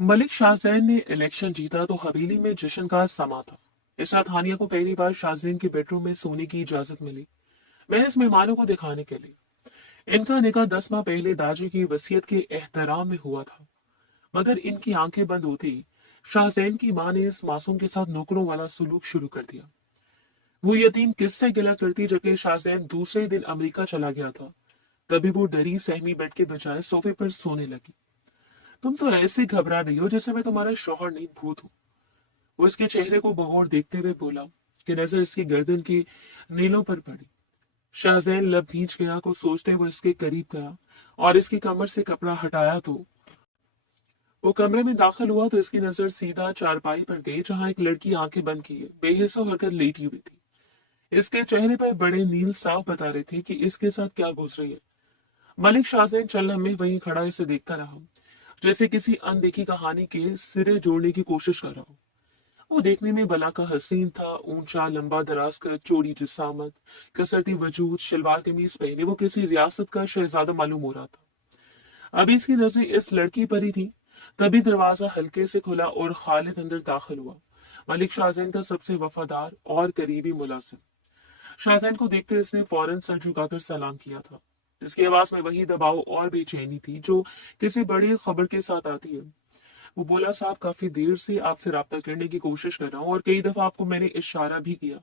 मलिक शाहजैन ने इलेक्शन जीता तो हवेली में जश्न का समा था। इस रात हानिया को पहली बार शाहजैन के बेडरूम में सोने की इजाजत मिली, महज मेहमानों को दिखाने के लिए। इनका निकाह 10 माह पहले दाजी की वसीयत के एहतराम में हुआ था, मगर इनकी आंखें बंद होती ही शाहजैन की मां ने इस मासूम के साथ नौकरों वाला सलूक शुरू कर दिया। वो यतीम किससे गिला करती जबकि शाहजैन दूसरे दिन अमेरिका चला गया था। तभी वो डरी सहमी बेड के बजाय सोफे पर सोने लगी। तुम तो ऐसे घबरा रही हो जैसे मैं तुम्हारा शौहर नहीं, भूत हूं। वो इसके चेहरे को बगौर देखते हुए बोला कि नजर इसकी गर्दन की नीलों पर पड़ी। शाहजैन लब भींच गया को सोचते वो इसके करीब गया और इसकी कमर से कपड़ा हटाया तो वो कमरे में दाखिल हुआ तो इसकी नजर सीधा चारपाई पर गई जहां एक लड़की आंखें बंद किए बेहिस्सा होकर लेटी हुई थी। इसके चेहरे पर बड़े नील साफ बता रहे थे कि इसके साथ क्या गुजरी है। मलिक शाहजैन चल लम्हे वहीं खड़ा इसे देखता रहा, जैसे किसी अनदेखी कहानी के सिरे जोड़ने की कोशिश कर रहा हो। वो देखने में भला का हसीन था, ऊंचा लंबा दराज कर, चौड़ी जिसामत, कसरती वजूद, शलवार कमीज पहने वो किसी रियासत का शहजादा मालूम हो रहा था। अभी इसकी नजर इस लड़की पर ही थी। तभी दरवाजा हल्के से खुला और खालिद अंदर दाखिल हुआ, मलिक शाहजैन का सबसे वफादार और करीबी मुलाजिम। शाहजैन को देखते इसने फौरन सर झुकाकर सलाम किया था। इसकी आवाज में वही दबाव और बेचैनी थी जो किसी बड़ी खबर के साथ आती है। वो बोला, साहब काफी देर से आपसे राब्ता करने की कोशिश कर रहा हूँ और कई दफा आपको मैंने इशारा भी किया,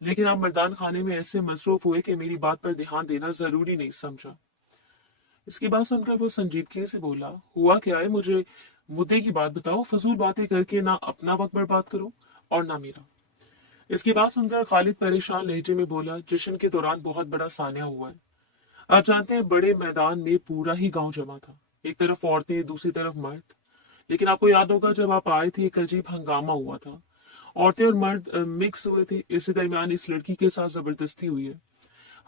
लेकिन आप मर्दान खाने में ऐसे मसरूफ हुए कि मेरी बात पर ध्यान देना जरूरी नहीं समझा। इसकी बात सुनकर वो संजीदगी से बोला, हुआ क्या है, मुझे मुद्दे की बात बताओ, फजूल बातें करके ना अपना वक्त बर्बाद करो और ना मेरा। इसकी बात सुनकर खालिद परेशान लहजे में बोला, जश्न के दौरान बहुत बड़ा सान्या हुआ है। आप जानते हैं बड़े मैदान में पूरा ही गांव जमा था, एक तरफ औरतें दूसरी तरफ मर्द। लेकिन आपको याद होगा जब आप आए थे एक अजीब हंगामा हुआ था, औरतें और मर्द मिक्स हुए थे। इसी दरमियान इस लड़की के साथ जबरदस्ती हुई है।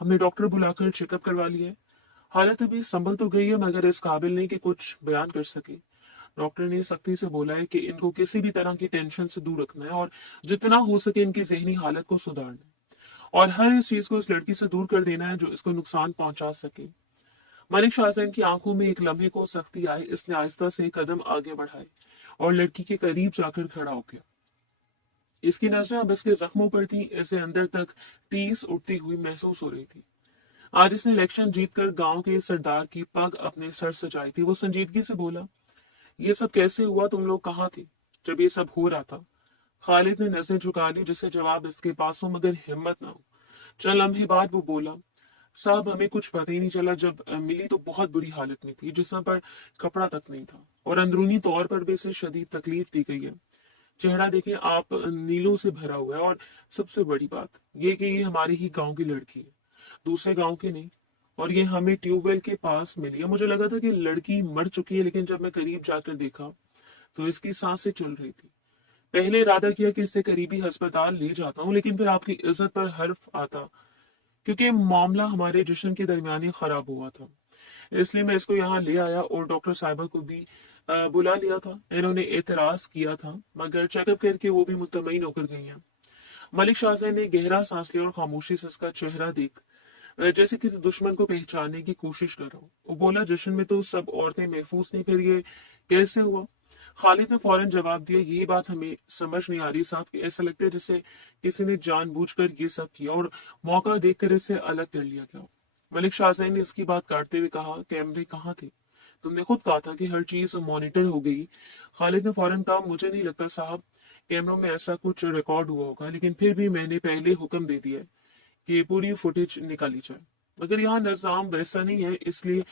हमने डॉक्टर बुलाकर चेकअप करवा लिया है। हालत अभी संभल तो गई है मगर इस काबिल नहीं कि कुछ बयान कर सके। डॉक्टर ने सख्ती से बोला है कि इनको किसी भी तरह की टेंशन से दूर रखना है और जितना हो सके इनकी जहनी हालत को सुधारना है और हर इस चीज को इस लड़की से दूर कर देना है जो इसको नुकसान पहुंचा सके। मलिक शाहजैन की आंखों में एक लम्हे को सख्ती आई। इसने आहिस्ता से कदम आगे बढ़ाए और लड़की के करीब जाकर खड़ा हो गया। इसकी नजरें अब इसके जख्मों पर थी। इसे अंदर तक टीस उठती हुई महसूस हो रही थी। आज इसने इलेक्शन जीतकर गांव के सरदार की पग अपने सर सजाई थी। वो संजीदगी से बोला, ये सब कैसे हुआ, तुम लोग कहाँ थे जब ये सब हो रहा था? खालिद ने नजरें झुका ली जिससे जवाब इसके पास हो मगर हिम्मत ना हो। चंद लम्हे बाद वो बोला, साहब हमें कुछ पता ही नहीं चला, जब मिली तो बहुत बुरी हालत में थी, जिस्म पर कपड़ा तक नहीं था और अंदरूनी तौर पर भी इसे शदीद तकलीफ दी गई है। चेहरा देखें आप, नीलों से भरा हुआ है और सबसे बड़ी बात ये कि ये हमारे ही गांव की लड़की है, दूसरे गांव की नहीं। और ये हमें ट्यूबवेल के पास मिली है। मुझे लगा था कि लड़की मर चुकी है, लेकिन जब मैं करीब जाकर देखा तो इसकी सांसें चल रही थी। पहले इरादा किया कि इससे करीबी अस्पताल ले जाता हूँ, लेकिन फिर आपकी इज्जत पर हर्फ आता क्योंकि मामला हमारे जश्न के दरमियान ही खराब हुआ था। इसलिए मैं इसको यहाँ ले आया और डॉक्टर साहिबा को भी बुला लिया था। इन्होंने एतराज किया था मगर चेकअप करके वो भी मुतमईन होकर गई हैं। मलिक शाहजैन ने गहरा सांस लिया और खामोशी से इसका चेहरा देख जैसे किसी दुश्मन को पहचानने की कोशिश कर रहा हूँ। वो बोला, जश्न में तो सब औरतें महफूज नहीं, फिर ये कैसे हुआ? खालिद ने फौरन जवाब दिया, यही बात हमें समझ नहीं आ रही साहब, कि ऐसा लगता है जैसे किसी ने जानबूझकर ये सब किया और मौका देखकर इसे अलग कर लिया गया। मलिक शाहजैन ने इसकी बात काटते हुए कहा, कैमरे कहाँ थे? तुमने खुद कहा था कि हर चीज मॉनिटर हो गई। खालिद ने फौरन कहा, मुझे नहीं लगता साहब कैमरों में ऐसा कुछ रिकॉर्ड हुआ होगा, लेकिन फिर भी मैंने पहले हुक्म दे दिया है कि पूरी फुटेज निकाली जाए। मगर यहाँ निजाम वैसा नहीं है, इसलिए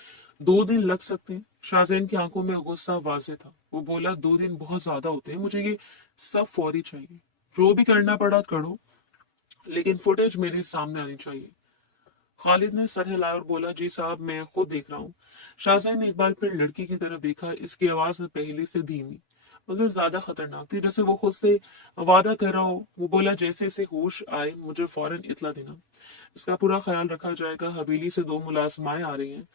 2 दिन लग सकते हैं। शाहजैन की आंखों में गुस्सा वाजे था। वो बोला, 2 दिन बहुत ज्यादा होते हैं, मुझे ये सब फौरी चाहिए। जो भी करना पड़ा करो, लेकिन फुटेज मेरे सामने आनी चाहिए। खालिद ने सर हिलाया और बोला, जी साहब मैं खुद देख रहा हूँ। शाहजैन ने एक बार फिर लड़की की तरफ देखा। इसकी आवाज पहले से धीमी मगर ज्यादा खतरनाक थी, जैसे वो खुद से वादा कर रहा हो। वो बोला, जैसे इसे होश आए मुझे फौरन इतला देना, इसका पूरा ख्याल रखा जाएगा। हवेली से 2 मुलाजमाएं आ रही हैं,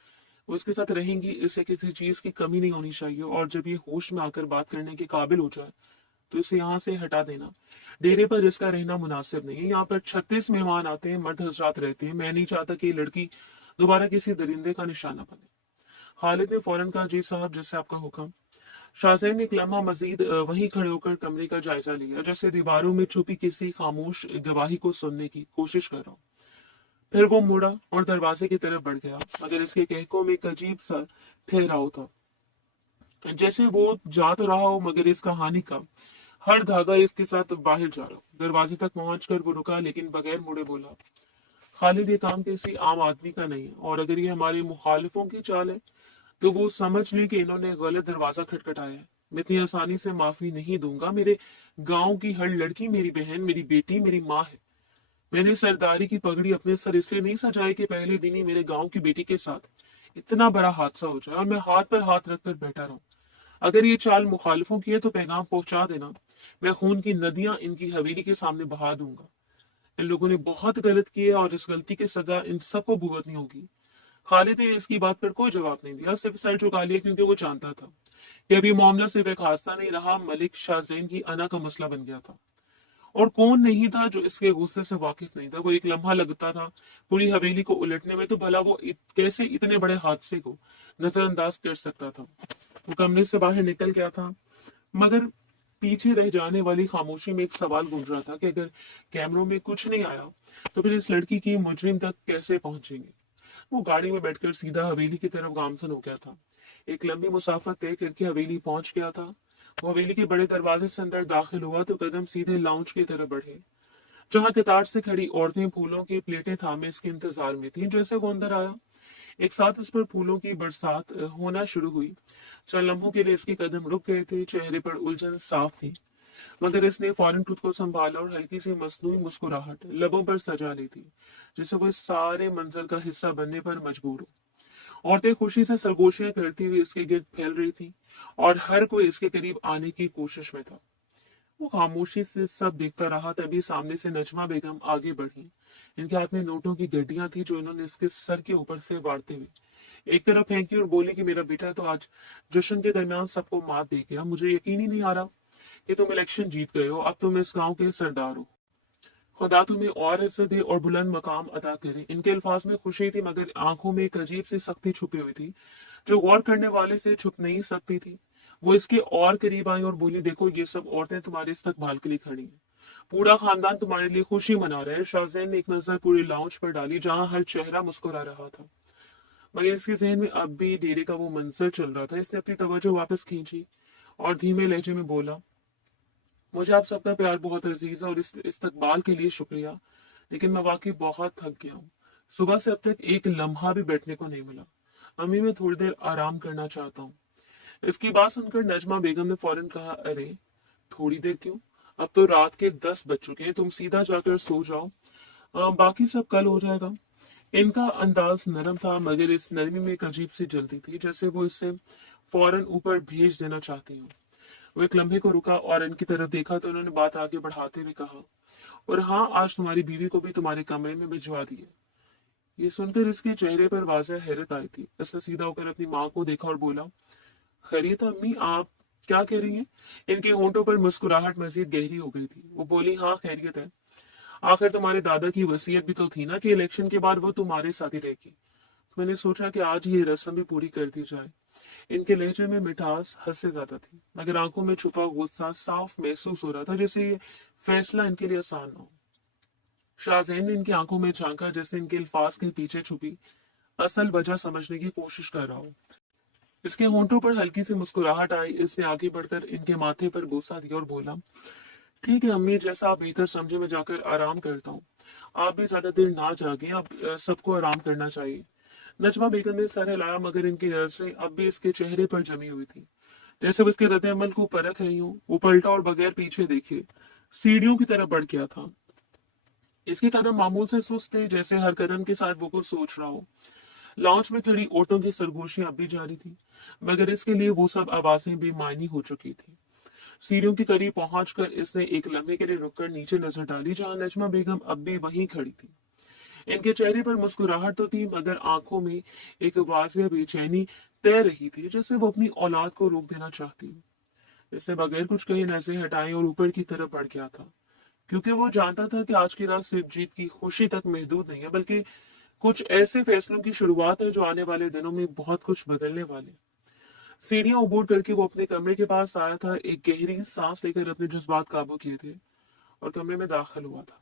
वो इसके साथ रहेंगी। इसे किसी चीज की कमी नहीं होनी चाहिए और जब ये होश में आकर बात करने के काबिल हो जाए तो इसे यहाँ से हटा देना। डेरे पर इसका रहना मुनासिब नहीं है। यहाँ पर 36 मेहमान आते हैं, मर्द हजरात रहते हैं। मैं नहीं चाहता कि ये लड़की दोबारा किसी दरिंदे का निशाना बने। खालिद ने फौरन कहा, जी साहब जैसे आपका हुक्म। शाहजैन ने एक लम्हा मजीद वहीं खड़े होकर कमरे का जायजा लिया, जैसे दीवारों में छुपी किसी खामोश गवाही को सुनने की कोशिश कर रहा हूँ। फिर वो मुड़ा और दरवाजे की तरफ बढ़ गया, मगर इसके कहकों में एक अजीब सा ठहराव था, जैसे वो जा तो रहा हो मगर इस कहानी का हर धागा इसके साथ बाहर जा रहा हो। दरवाजे तक पहुंचकर वो रुका, लेकिन बगैर मुड़े बोला, खालिद, ये काम किसी आम आदमी का नहीं है, और अगर ये हमारे मुखालिफों की चाल है तो वो समझ ली कि इन्होंने गलत दरवाजा खटखटाया है। मैं इतनी आसानी से माफी नहीं दूंगा। मेरे गांव की हर लड़की मेरी बहन, मेरी बेटी, मेरी माँ है। मैंने सरदारी की पगड़ी अपने सर इसलिए नहीं सजाई कि पहले दिन ही मेरे गांव की बेटी के साथ इतना बड़ा हादसा हो जाए और मैं हाथ पर हाथ रखकर बैठा रहूं। अगर ये चाल मुखालिफों की है तो पैगाम पहुंचा देना, मैं खून की नदियां इनकी हवेली के सामने बहा दूंगा। इन लोगों ने बहुत गलत किया और इस गलती की सजा इन सबको भुगतनी होगी। खालिद ने इसकी बात पर कोई जवाब नहीं दिया, सिर्फ सर झुका लिया, क्योंकि वो जानता था कि अभी मामला सिर्फ एक हादसा नहीं रहा, मलिक शाहजैन की अना का मसला बन गया था। और कौन नहीं था जो इसके गुस्से से वाकिफ नहीं था। वो एक लम्हा लगता था पूरी हवेली को उलटने में, तो भला वो कैसे इतने बड़े हादसे को नजरअंदाज कर सकता था। वो कमरे से बाहर निकल गया था, मगर पीछे रह जाने वाली खामोशी में एक सवाल गूंज रहा था कि अगर कैमरों में कुछ नहीं आया तो फिर इस लड़की की मुजरिम तक कैसे पहुंचेंगे। वो गाड़ी में बैठकर सीधा हवेली की तरफ गामजन हो गया था। एक लंबी मुसाफा तय करके हवेली पहुंच गया था। वो हवेली के बड़े दरवाजे से अंदर दाखिल हुआ तो कदम सीधे लाउंज की तरफ बढ़े, जहां कतार से खड़ी औरतें फूलों की प्लेटें थामे इसके इंतजार में थीं। जैसे वो अंदर आया, एक साथ उस पर फूलों की बरसात होना शुरू हुई। चंद लम्हों के लिए इसके कदम रुक गए थे, चेहरे पर उलझन साफ थी, मगर इसने फौरन खुद को संभाला और हल्की सी मसनूई मुस्कुराहट लबों पर सजा ली थी, जिससे वो इस सारे मंजर का हिस्सा बनने पर मजबूर हो। औरतें खुशी से सरगोशियां करती हुई इसके गिर्द फैल रही थी और हर कोई इसके करीब आने की कोशिश में था। वो खामोशी से सब देखता रहा, तभी सामने से नजमा बेगम आगे बढ़ी। इनके हाथ में नोटों की गड्डियां थी जो इन्होंने इसके सर के ऊपर से वारते हुए एक तरफ फेंकी और बोली कि मेरा बेटा तो आज जश्न के दरमियान सबको मात दे गया। मुझे यकीन ही नहीं आ रहा कि तुम इलेक्शन जीत गए हो। अब तुम इस गांव के सरदार हो। खुदा तुम्हें और इज्जत दे और बुलंद मकाम अदा करे। इनके अल्फाज में खुशी थी, मगर आंखों में एक अजीब सी सख्ती छुपी हुई थी जो गौर करने वाले से छुप नहीं सकती थी। वो इसके और करीब आई और बोली, देखो ये सब औरतें तुम्हारे इस्तकबाल के लिए खड़ी हैं। पूरा खानदान तुम्हारे लिए खुशी मना रहा है। शाहजैन ने एक नजर पूरी लाउंज पर डाली, जहां हर चेहरा मुस्कुरा रहा था, मगर इसके जहन में अब भी डेरे का वो मंजर चल रहा था। इसने अपनी तवज्जो वापस खींची और धीमे लहजे में बोला, मुझे आप सबका प्यार बहुत अजीज है और इस इस्तकबाल के लिए शुक्रिया, लेकिन मैं वाकई बहुत थक गया हूँ। सुबह से अब तक एक लम्हा भी बैठने को नहीं मिला। अम्मी, मैं थोड़ी देर आराम करना चाहता हूँ। इसकी बात सुनकर नजमा बेगम ने फौरन कहा, अरे थोड़ी देर क्यों, अब तो रात के 10 बज चुके हैं, तुम सीधा जाकर सो जाओ, बाकी सब कल हो जाएगा। इनका अंदाज नरम था, मगर इस नरमी में एक अजीब सी जल्दी थी, जैसे वो इससे फौरन ऊपर भेज देना चाहती हूँ। वो एक लम्हे को रुका और इनकी तरफ देखा तो उन्होंने बात आगे बढ़ाते हुए कहा, और हाँ, आज तुम्हारी बीवी को भी तुम्हारे कमरे में भिजवा दिया। ये सुनकर इसके चेहरे पर वाज़ह हैरत आई थी। इसने सीधा होकर अपनी माँ को देखा और बोला, खैरियत अम्मी, आप क्या कह रही हैं? इनके होंठों पर मुस्कुराहट मजीद गहरी हो गई थी। वो बोली, हाँ खैरियत है। आखिर तुम्हारे दादा की वसीयत भी तो थी ना कि इलेक्शन के बाद वो तुम्हारे साथ ही रहेगी। तो मैंने सोचा कि आज ये रस्म भी पूरी कर दी जाए। इनके लहजे में मिठास हद से ज्यादा थी, मगर आंखों में छुपा गुस्सा साफ महसूस हो रहा था, जैसे ये फैसला इनके लिए आसान हो। शाहजैन ने इनकी आंखों में झांका, जैसे इनके अल्फाज के पीछे छुपी असल वजह समझने की कोशिश कर रहा हो। इसके होंठों पर हल्की सी मुस्कुराहट आई। इसने आगे बढ़कर इनके माथे पर बोसा दिया और बोला, ठीक है अम्मी, जैसा आप बेहतर समझे, मैं जाकर आराम करता हूँ। आप भी ज्यादा देर ना जागे, अब सबको आराम करना चाहिए। नजमा बेगम ने सर हिलाया, मगर इनकी नजरें अब भी इसके चेहरे पर जमी हुई थी, जैसे वो इसके रद्द अमल को परख रही हूँ। वो पलटा और बगैर पीछे देखे सीढ़ियों की तरफ बढ़ गया था। इसके कदम मामूल से सुस्त थे, जैसे हर कदम के साथ वो कुछ सोच रहा हो। लॉन्च में खड़ी औरतों की सरगोशियां अब भी जारी थी, मगर इसके लिए वो सब आवाजें बेमायनी हो चुकी थी। सीढ़ियों के करीब पहुंचकर इसने एक लम्हे के लिए रुककर नीचे नजर डाली, जहां नजमा बेगम अब भी वहीं खड़ी थी। इनके चेहरे पर मुस्कुराहट तो थी, मगर आंखों में एक वाज़ेह बेचैनी तैर रही थी, जैसे वो अपनी औलाद को रोक देना चाहती। इसने बगैर कुछ कहे नजरें हटाई और ऊपर की तरफ बढ़ गया था, क्योंकि वो जानता था कि आज की रात सिर्फ जीत की खुशी तक महदूद नहीं है, बल्कि कुछ ऐसे फैसलों की शुरुआत है जो आने वाले दिनों में बहुत कुछ बदलने वाले। सीढ़ियां उबूर करके वो अपने कमरे के पास आया था, एक गहरी सांस लेकर अपने जज्बात काबू किए थे और कमरे में दाखिल हुआ था।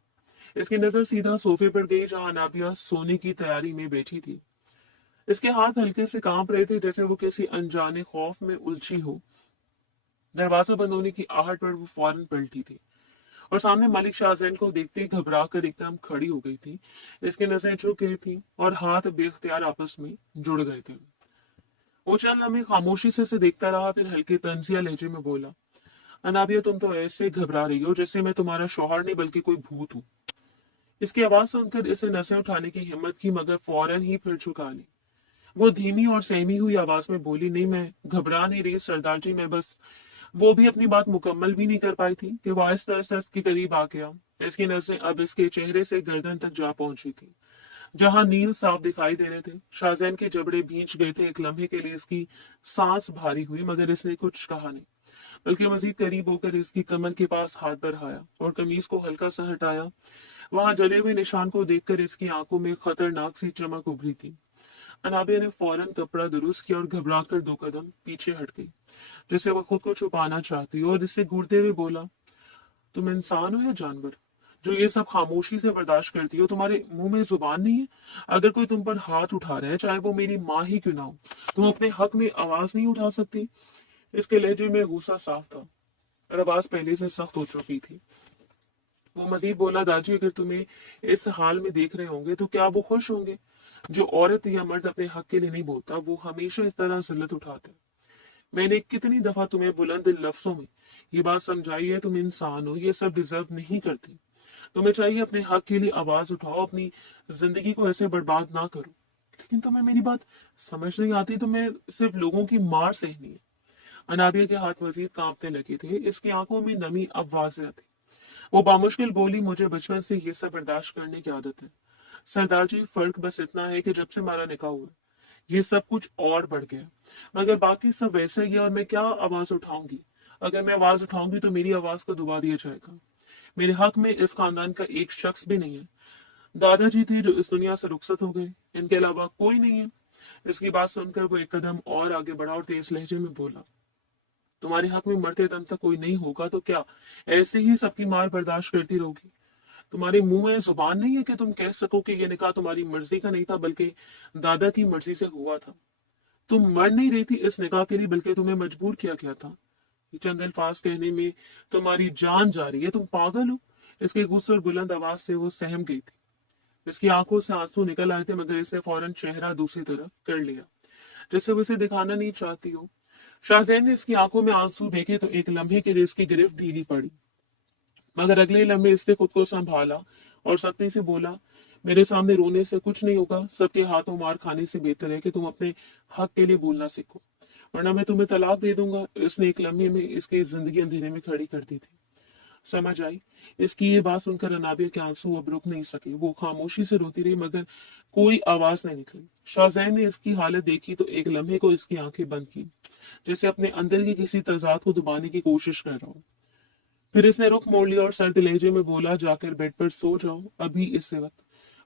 इसकी नजर सीधा सोफे पर गई जहां अनाबिया सोने की तैयारी में बैठी थी। इसके हाथ हल्के से कांप रहे थे, जैसे वो किसी अनजाने खौफ में उलझी हो। दरवाजा बंद होने की आहट पर वो फौरन पलटी थी और सामने मलिक शाहजैन को देखते ही घबरा कर एकदम खड़ी हो गई थी। इसकी नजरें झुक गई थी और हाथ बेख्तियार आपस में जुड़ गए थे। वो चंद लम्हे खामोशी से उसे देखता रहा, फिर हल्के तंजिया लहजे में बोला, अनाबिया तुम तो ऐसे घबरा रही हो जैसे मैं तुम्हारा शौहर नहीं बल्कि कोई भूत हूँ। इसकी आवाज सुनकर इसे नसें उठाने की हिम्मत की, मगर फौरन ही फिर झुका ली। वो धीमी और सहमी हुई आवाज में बोली, नहीं मैं घबरा नहीं रही सरदार जी, मैं बस। वो भी अपनी बात मुकम्मल भी नहीं कर पाई थी कि वो आहिस्ता आहिस्ता इसके करीब आ गया। इसकी नजरें अब इसके चेहरे से गर्दन तक जा पहुंची थी, जहां नील साफ दिखाई दे रहे थे। शाहजैन के जबड़े भींच गए थे। एक लम्हे के लिए इसकी सांस भारी हुई, मगर इसने कुछ कहा नहीं, बल्कि मजीद करीब होकर इसकी कमर के पास हाथ बढ़ाया और कमीज को हल्का सा हटाया। वहां जले हुए निशान को देखकर इसकी आंखों में खतरनाक सी चमक उभरी थी। अनाबिया ने फौरन कपड़ा दुरुस्त किया और घबराकर 2 कदम पीछे हट गई, जैसे वो खुद को छुपाना चाहती हो, और इससे घूरते हुए बोला, तुम इंसान हो या जानवर जो ये सब खामोशी से बर्दाश्त करती हो? तुम्हारे मुंह में जुबान नहीं है? अगर कोई तुम पर हाथ उठा रहा है, चाहे वो मेरी माँ ही क्यों ना हो, तुम अपने हक में आवाज नहीं उठा सकती? इसके लहजे में गुस्सा साफ था और आवाज पहले से सख्त हो चुकी थी। वो मजीद बोला, दादी अगर तुम्हें इस हाल में देख रहे होंगे तो क्या वो खुश होंगे? जो औरत या मर्द अपने हक के लिए नहीं बोलता, वो हमेशा इस तरह जिल्लत उठाते हैं। मैंने कितनी दफा तुम्हें बुलंद लफ्जों में ये बात समझाई है, तुम इंसान हो, ये सब डिजर्व नहीं करती। तुम्हें चाहिए अपने हक के लिए आवाज उठाओ, अपनी जिंदगी को ऐसे बर्बाद ना करो। लेकिन तुम्हें मेरी बात समझ नहीं आती, तुम्हें सिर्फ लोगों की मार सहनी है। अनाबिया के हाथ मजीद कांपने लगे थे, इसकी आंखों में नमी अब वाज़ेह थी। वो बामुश्किल बोली, मुझे बचपन से ये सब बर्दाश्त करने की आदत है सरदार जी। फर्क बस इतना है कि जब से हमारा निकाह हुआ ये सब कुछ और बढ़ गया, मगर बाकी सब वैसे ही है। और मैं क्या आवाज उठाऊंगी? अगर मैं आवाज उठाऊंगी तो मेरी आवाज को दबा दिया जाएगा। मेरे हक में इस खानदान का एक शख्स भी नहीं है। दादाजी थे जो इस दुनिया से रुखसत हो गए, इनके अलावा कोई नहीं है। इसकी बात सुनकर वो 1 कदम और आगे बढ़ा और तेज लहजे में बोला, तुम्हारे हक में मरते दम तक कोई नहीं होगा तो क्या ऐसे ही सबकी मार बर्दाश्त करती रहोगी? तुम्हारे मुंह में जुबान नहीं है कि तुम कह सको कि ये निकाह तुम्हारी मर्जी का नहीं था बल्कि दादा की मर्जी से हुआ था? तुम मर नहीं रही थी इस निकाह के लिए, बल्कि तुम्हें मजबूर किया गया था। ये चंद अल्फाज कहने में तुम्हारी जान जा रही है, तुम पागल हो। इसके गुस्से और बुलंद आवाज से वो सहम गई थी। इसकी आंखों से आंसू निकल आए थे, मगर इसने फौरन चेहरा दूसरी तरफ कर लिया, जैसे वो इसे दिखाना नहीं चाहती हो। शाहजैन ने इसकी आंखों में आंसू देखे तो एक लम्हे के लिए इसकी गिरफ्त ढीली पड़ी, मगर अगले लम्हे इसने खुद को संभाला और सख्ती से बोला, मेरे सामने रोने से कुछ नहीं होगा। सबके हाथों मार खाने से बेहतर है कि तुम अपने हक के लिए बोलना सीखो, वरना मैं तुम्हें तलाक दे दूंगा। इसने एक लम्हे में इसकी जिंदगी अंधेरे में खड़ी कर दी थी। समझ आई? इसकी ये बात सुनकर अनाबिया के आंसू अब रुक नहीं सके। वो खामोशी से रोती रही, मगर कोई आवाज नहीं निकली। शाहजैन ने इसकी हालत देखी तो एक लम्हे को इसकी आंखें बंद की, जैसे अपने अंदर की किसी तजाद को दबाने की कोशिश कर रहा हो। फिर इसने रुख मोड़ लिया और सर्द लहजे में बोला, जाकर बेड पर सो जाओ अभी इसी वक्त,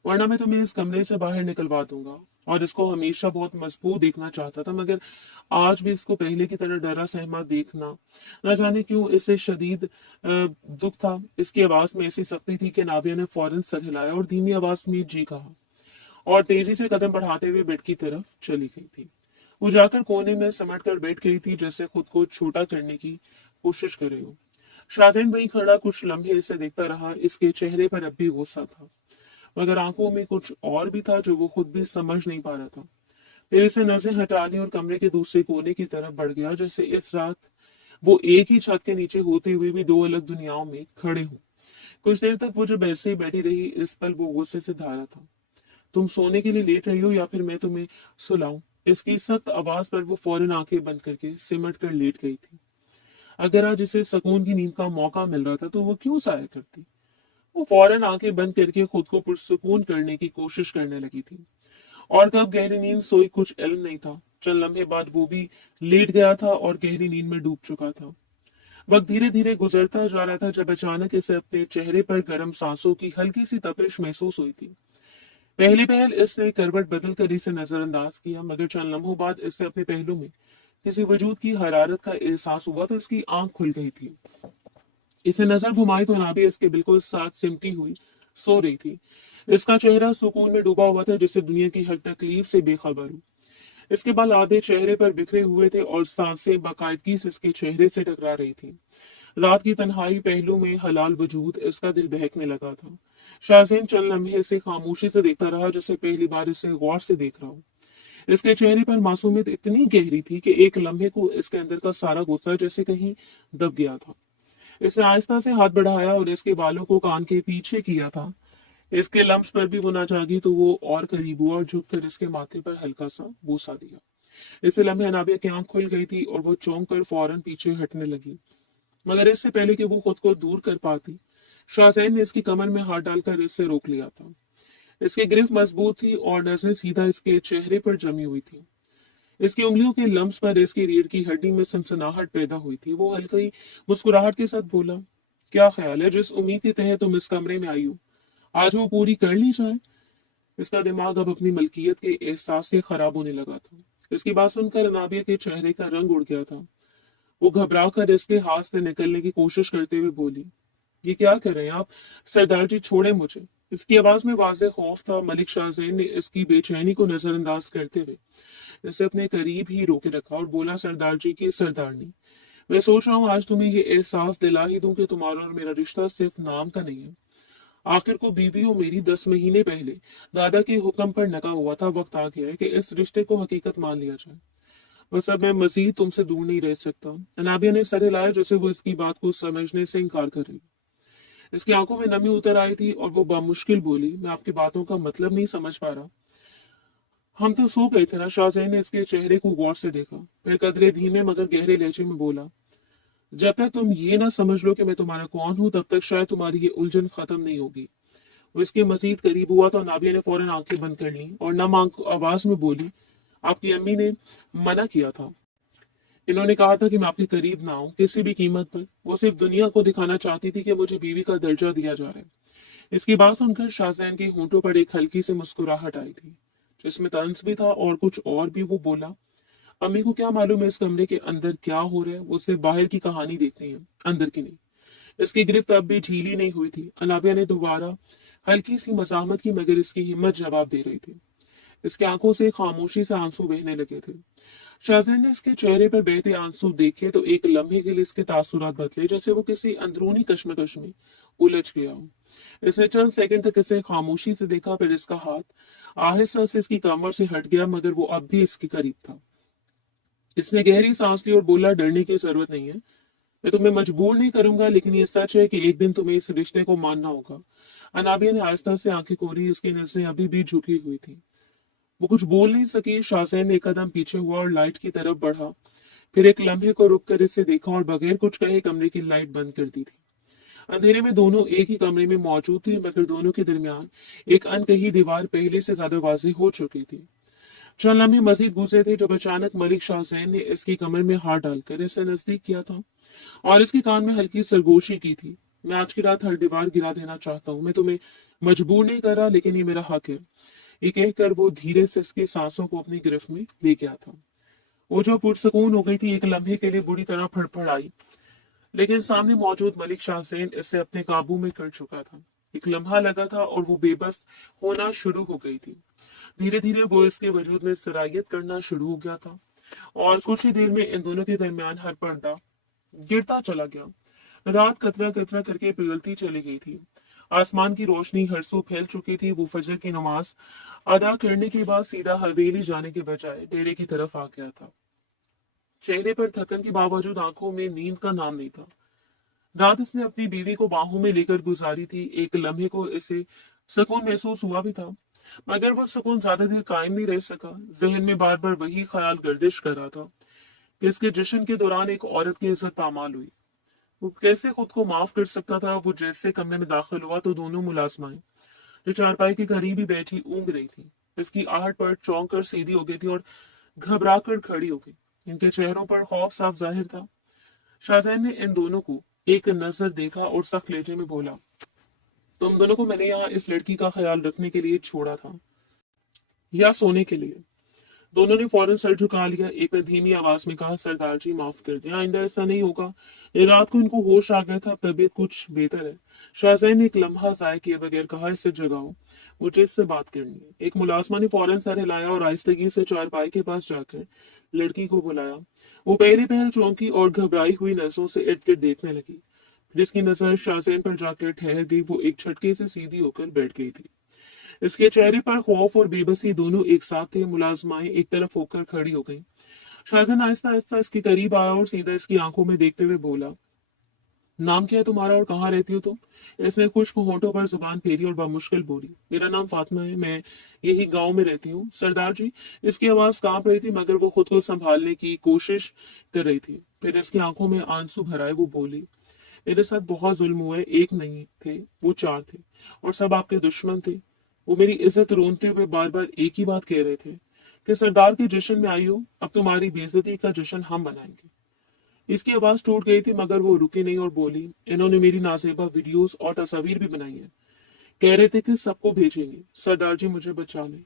वरना मैं तुम्हें इस कमरे से बाहर निकलवा दूंगा। और इसको हमेशा बहुत मजबूत देखना चाहता था, मगर आज भी इसको पहले की तरह डरा सहमा देखना न जाने क्यों इसे शदीद दुख था। इसकी आवाज में ऐसी सख्ती थी कि नाबिया ने फौरन सर हिलाया और धीमी आवाज में जी कहा और तेजी से कदम बढ़ाते हुए बेड की तरफ चली गई थी। वो जाकर कोने में समट कर बैठ गई थी, जैसे खुद को छोटा करने की कोशिश कर रही हो। शाहजैन वहीं खड़ा कुछ लम्हे इसे देखता रहा। इसके चेहरे पर अब भी गुस्सा था, मगर आंखों में कुछ और भी था जो वो खुद भी समझ नहीं पा रहा था। फिर इसे नजरें हटा ली और कमरे के दूसरे कोने की तरफ बढ़ गया, जैसे इस रात वो एक ही छत के नीचे होते हुए भी 2 अलग दुनियाओं में खड़े हों। कुछ देर तक वो जब ऐसे ही बैठी रही, इस पल वो गुस्से से धारा था। तुम सोने के लिए लेट रही हो या फिर मैं तुम्हें सुलाऊं? इसकी सख्त आवाज पर वो फौरन आंखें बंद करके सिमट कर लेट गई थी। अगर आज इसे सुकून की नींद का मौका मिल रहा था तो वो क्यों जाया करती? वो फौरन आंखें बंद करके खुद को पुरसुकून करने की कोशिश करने लगी थी। और कब गहरी नींद सोई कुछ इल्म नहीं था। चंद लम्हे बाद वो भी लेट गया था और गहरी नींद में डूब चुका था। वक्त धीरे धीरे गुजरता जा रहा था जब अचानक इसे अपने चेहरे पर गर्म सांसों की हल्की सी तपिश महसूस हुई थी। पहली पहल इसने करवट बदल कर इसे नजरअंदाज किया, मगर चंद लम्हों बाद इससे अपने पहलू में किसी वजूद की हरारत का एहसास हुआ तो इसकी आंख खुल गई थी। इसे नजर घुमाई तो नाबी इसके बिल्कुल साथ सिमटी हुई सो रही थी। इसका चेहरा सुकून में डूबा हुआ था, जिससे दुनिया की हर तकलीफ से बेखबर हो। इसके बाल आधे चेहरे पर बिखरे हुए थे और सांसें बाकायदगी से इसके चेहरे से टकरा रही थी। रात की तन्हाई पहलू में हलाल वजूद इसका दिल बहकने लगा था। शाहजैन चंद लम्हे से खामोशी से देखता रहा, जैसे पहली बार इसे गौर से देख रहा हो। इसके चेहरे पर मासूमियत इतनी गहरी थी कि एक लम्हे को इसके अंदर का सारा गुस्सा जैसे कहीं दब गया था। इसने आहिस्ता से हाथ बढ़ाया और इसके बालों को कान के पीछे किया था। इसके लम्स पर भी वो ना जागी तो वो और करीब हुआ और झुककर इसके माथे पर हल्का सा बूसा दिया। इस लम्हे अनाबिया की आंख खुल गई थी और वो चौंक कर फौरन पीछे हटने लगी, मगर इससे पहले कि वो खुद को दूर कर पाती, शाहजैन ने इसकी कमर में हाथ डालकर इससे रोक लिया था। इसकी गिरफ्त मजबूत थी और नजरें सीधा इसके चेहरे पर जमी हुई थी। इसकी उंगलियों के लम्स पर इसकी रीढ़ की हड्डी में सनसनाहट पैदा हुई थी। वो हल्की मुस्कुराहट के साथ बोला, क्या ख्याल है, जिस उम्मीद के तहत तुम इस कमरे में आई हो, आज वो पूरी कर ली जाए? इसका दिमाग अब अपनी मलकियत के एहसास से खराब होने लगा था। इसकी बात सुनकर अनाबिया के चेहरे का रंग उड़ गया था। वो घबरा कर इसके हाथ से निकलने की कोशिश करते हुए बोली, ये क्या कर रहे हैं आप? सरदार जी, छोड़े मुझे। इसकी आवाज में वाज़ेह खौफ था। मलिक शाहजैन ने इसकी बेचैनी को नजरअंदाज करते हुए इसे अपने करीब ही रोके रखा और बोला, सरदार जी की सरदारनी, मैं सोच रहा हूँ आज तुम्हें ये एहसास दिला ही दूं कि तुम्हारा और मेरा रिश्ता सिर्फ नाम का नहीं है। आखिर को बीवी हो मेरी 10 महीने पहले दादा के हुक्म पर नका हुआ था। वक्त आ गया है कि इस रिश्ते को हकीकत मान लिया जाए। बस अब मैं मजीद तुमसे दूर नहीं रह सकता। अनाबिया ने सर हिलाया जैसे वो इसकी बात को समझने से इनकार कर रही। इसकी आंखों में नमी उतर आई थी और वो बामुश्किल बोली, मैं आपकी बातों का मतलब नहीं समझ पा रहा। हम तो सो गए थे ना? शाहजैन ने इसके चेहरे को गौर से देखा, फिर कदरे धीमे मगर गहरे लहजे में बोला, जब तक तुम ये ना समझ लो कि मैं तुम्हारा कौन हूं, तब तक शायद तुम्हारी ये उलझन खत्म नहीं होगी। वो इसके मजीद करीब हुआ तो नाबिया ने फौरन आंखें बंद कर ली और नम आवाज में बोली, आपकी अम्मी ने मना किया था। इन्होंने कहा था कि मैं आपके करीब ना आऊं किसी भी कीमत पर। वो सिर्फ दुनिया को दिखाना चाहती थी कि मुझे बीवी का दर्जा दिया जा रहा है। इसकी बात सुनकर शाहजैन के होंठों पर एक हल्की सी मुस्कुराहट आई थी, जिसमें तंज भी था और कुछ और भी। वो बोला, अम्मी को क्या मालूम है इस कमरे के अंदर क्या हो रहा है? वो सिर्फ बाहर की कहानी देखनी है, अंदर की नहीं। इसकी गिरफ्त अब भी ढीली नहीं हुई थी। अनाबिया ने दोबारा हल्की सी मजामत की, मगर इसकी हिम्मत जवाब दे रही थी। इसकी आंखों से खामोशी से आंसू बहने लगे थे। शाहजैन ने इसके चेहरे पर बहते आंसू देखे तो एक लम्हे के लिए इसके तासुरात बदले, जैसे वो किसी अंदरूनी कश्मकश में उलझ गया हो। इसने चंद सेकंड तक इसे खामोशी से देखा, फिर इसका हाथ आहिस्ता से इसकी कमर से हट गया, मगर वो अब भी इसके करीब था। इसने गहरी सांस ली और बोला, डरने की जरूरत नहीं है, मैं तुम्हें मजबूर नहीं करूंगा, लेकिन ये सच है कि एक दिन तुम्हें इस रिश्ते को मानना होगा। अनाबिया ने आहिस्ता से आंखें खोली, इसकी नजरें अभी भी झुकी हुई थी। वो कुछ बोल नहीं सकी। शाहजैन ने एक कदम पीछे हुआ और लाइट की तरफ बढ़ा, फिर एक लम्हे को रुक कर इसे देखा और बगैर कुछ कहे कमरे की लाइट बंद कर दी थी। अंधेरे में दोनों एक ही कमरे में मौजूद थे, मगर दोनों के दरमियान एक अनकही दीवार पहले से ज्यादा वाज़ेह हो चुकी थी। चंद लम्हे मजीद गुजरे थे जब अचानक मलिक शाहजैन ने इसकी कमर में हाथ डालकर इसे नजदीक किया था और इसके कान में हल्की सरगोशी की थी। मैं आज की रात हर दीवार गिरा देना चाहता हूँ। मैं तुम्हें मजबूर नहीं कर रहा, लेकिन ये मेरा हक है। ये कहकर वो धीरे से इसकी सांसों को अपनी गिरफ्त में ले गया था। वो जो पुरसकून हो गई थी, एक लम्हे के लिए बुरी तरह फड़फड़ाई, लेकिन सामने मौजूद मलिक शाहजैन इसे अपने काबू में कर चुका था। एक लम्हा लगा था और वो बेबस होना शुरू हो गई थी। धीरे धीरे वो इसके वजूद में सरायत करना शुरू हो गया था और कुछ ही देर में इन दोनों के दरमियान हर पर्दा गिरता चला गया। रात कतरा कतरा करके पिघलती चली गई थी। आसमान की रोशनी हर सू फैल चुकी थी। वो फजर की नमाज अदा करने के बाद सीधा हवेली जाने के बजाय डेरे की तरफ आ गया था। चेहरे पर थकन के बावजूद आंखों में नींद का नाम नहीं था। रात इसने अपनी बीवी को बाहों में लेकर गुजारी थी। एक लम्हे को इसे सुकून महसूस हुआ भी था, मगर वो सुकून ज्यादा देर कायम नहीं रह सका। जहन में बार बार वही ख्याल गर्दिश कर रहा था कि इसके जश्न के दौरान एक औरत की इज्जत पामाल हुई। वो कैसे खुद को माफ कर सकता था? वो जैसे कमरे में दाखिल हुआ तो दोनों मुलाजमाएं जो चारपाई के करीब ही बैठी ऊँग रही थी, इसकी आहट पर चौंक कर सीधी हो गई थी और घबरा कर खड़ी हो गई। इनके चेहरों पर खौफ साफ जाहिर था। शाहजैन ने इन दोनों को एक नजर देखा और सख्त लहजे में बोला, तुम दोनों को मैंने यहाँ इस लड़की का ख्याल रखने के लिए छोड़ा था या सोने के लिए? दोनों ने फौरन सर झुका लिया। एक ने धीमी आवाज में कहा, सरदार जी माफ कर दें, आइंदा ऐसा नहीं होगा। ये रात को इनको होश आ गया था, तबीयत कुछ बेहतर है। शाहजैन ने एक लम्हा जाया किए बगैर कहा, इसे जगाओ, मुझे इससे बात करनी है। एक मुलाजमा ने फौरन सर हिलाया और आहिस्तगी से चारपाई के पास जाकर लड़की को बुलाया। वो पहले पहल चौंकी और घबराई हुई नजरों से इर्द गिर्द देखने लगी। जिसकी नजर शाहजैन पर जाकर ठहर गई, वो एक झटके से सीधी होकर बैठ गई थी। इसके चेहरे पर खौफ और बेबसी दोनों एक साथ थे। मुलाजमाएं एक तरफ होकर खड़ी हो गईं। शाहजहां आहिस्ता आहिस्ता इसके करीब आया और सीधा इसकी आंखों में देखते हुए बोला, नाम क्या है तुम्हारा और कहाँ रहती हो तुम? इसने खुश्क होंठों पर जुबान फेरी और बामुश्किल बोली, मेरा नाम फातिमा है, मैं यही गांव में रहती हूँ। सरदार जी, इसकी आवाज कांप रही थी मगर वो खुद को संभालने की कोशिश कर रही थी। फिर इसकी आंखों में आंसू भराए वो बोली, मेरे साथ बहुत जुल्म हुए, एक नहीं थे, वो चार थे और सब आपके दुश्मन थे। वो मेरी इज्जत रोनते हुए बार बार एक ही बात कह रहे थे कि सरदार के जश्न में आई हो, अब तुम्हारी बेइज्जती का जश्न हम बनाएंगे। इसकी आवाज टूट गई थी मगर वो रुकी नहीं और बोली, इन्होंने मेरी नाजेबा वीडियोस और तस्वीर भी बनाई है, कह रहे थे कि सबको भेजेंगे। सरदार जी मुझे बचा ले,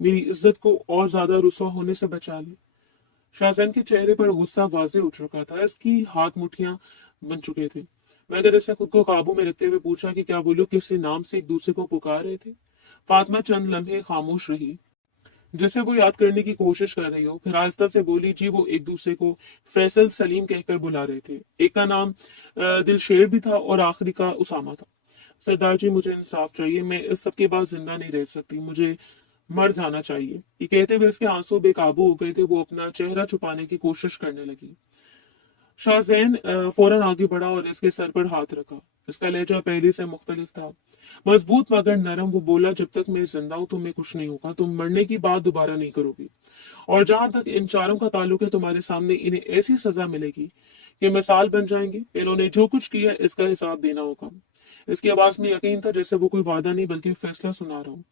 मेरी इज्जत को और ज्यादा रुसवा होने से बचा ले। शाहजहां के चेहरे पर गुस्सा वाजे उठ चुका था। इसकी हाथ मुठ्ठियां बन चुके थे मगर इसने खुद को काबू में रखते हुए पूछा कि क्या वो लोग किसी नाम से एक दूसरे को पुकार रहे थे? फातिमा चंद लम्हे खामोश रही, जैसे वो याद करने की कोशिश कर रही हो। फिर आहिस्ता से बोली, जी वो एक दूसरे को फैसल सलीम कहकर बुला रहे थे। एक का नाम दिलशेर भी था और आखिरी का उसामा था। सरदार जी मुझे इंसाफ चाहिए, मैं इस सब के बाद जिंदा नहीं रह सकती, मुझे मर जाना चाहिए। ये कहते हुए इसके आंसू बेकाबू हो गए थे। वो अपना चेहरा छुपाने की कोशिश करने लगी। शाहजैन फौरन आगे बढ़ा और इसके सर पर हाथ रखा। इसका लहजा पहले से मुख्तलिफ था, मजबूत मगर नरम। वो बोला, जब तक मैं जिंदा हूं तुम्हें कुछ नहीं होगा, तुम मरने की बात दोबारा नहीं करोगी। और जहां तक इन चारों का ताल्लुक है, तुम्हारे सामने इन्हें ऐसी सजा मिलेगी कि मिसाल बन जाएंगे। इन्होंने जो कुछ किया इसका हिसाब देना होगा। इसकी आवाज में यकीन था जैसे वो कोई वादा नहीं बल्कि फैसला सुना रहा हूं।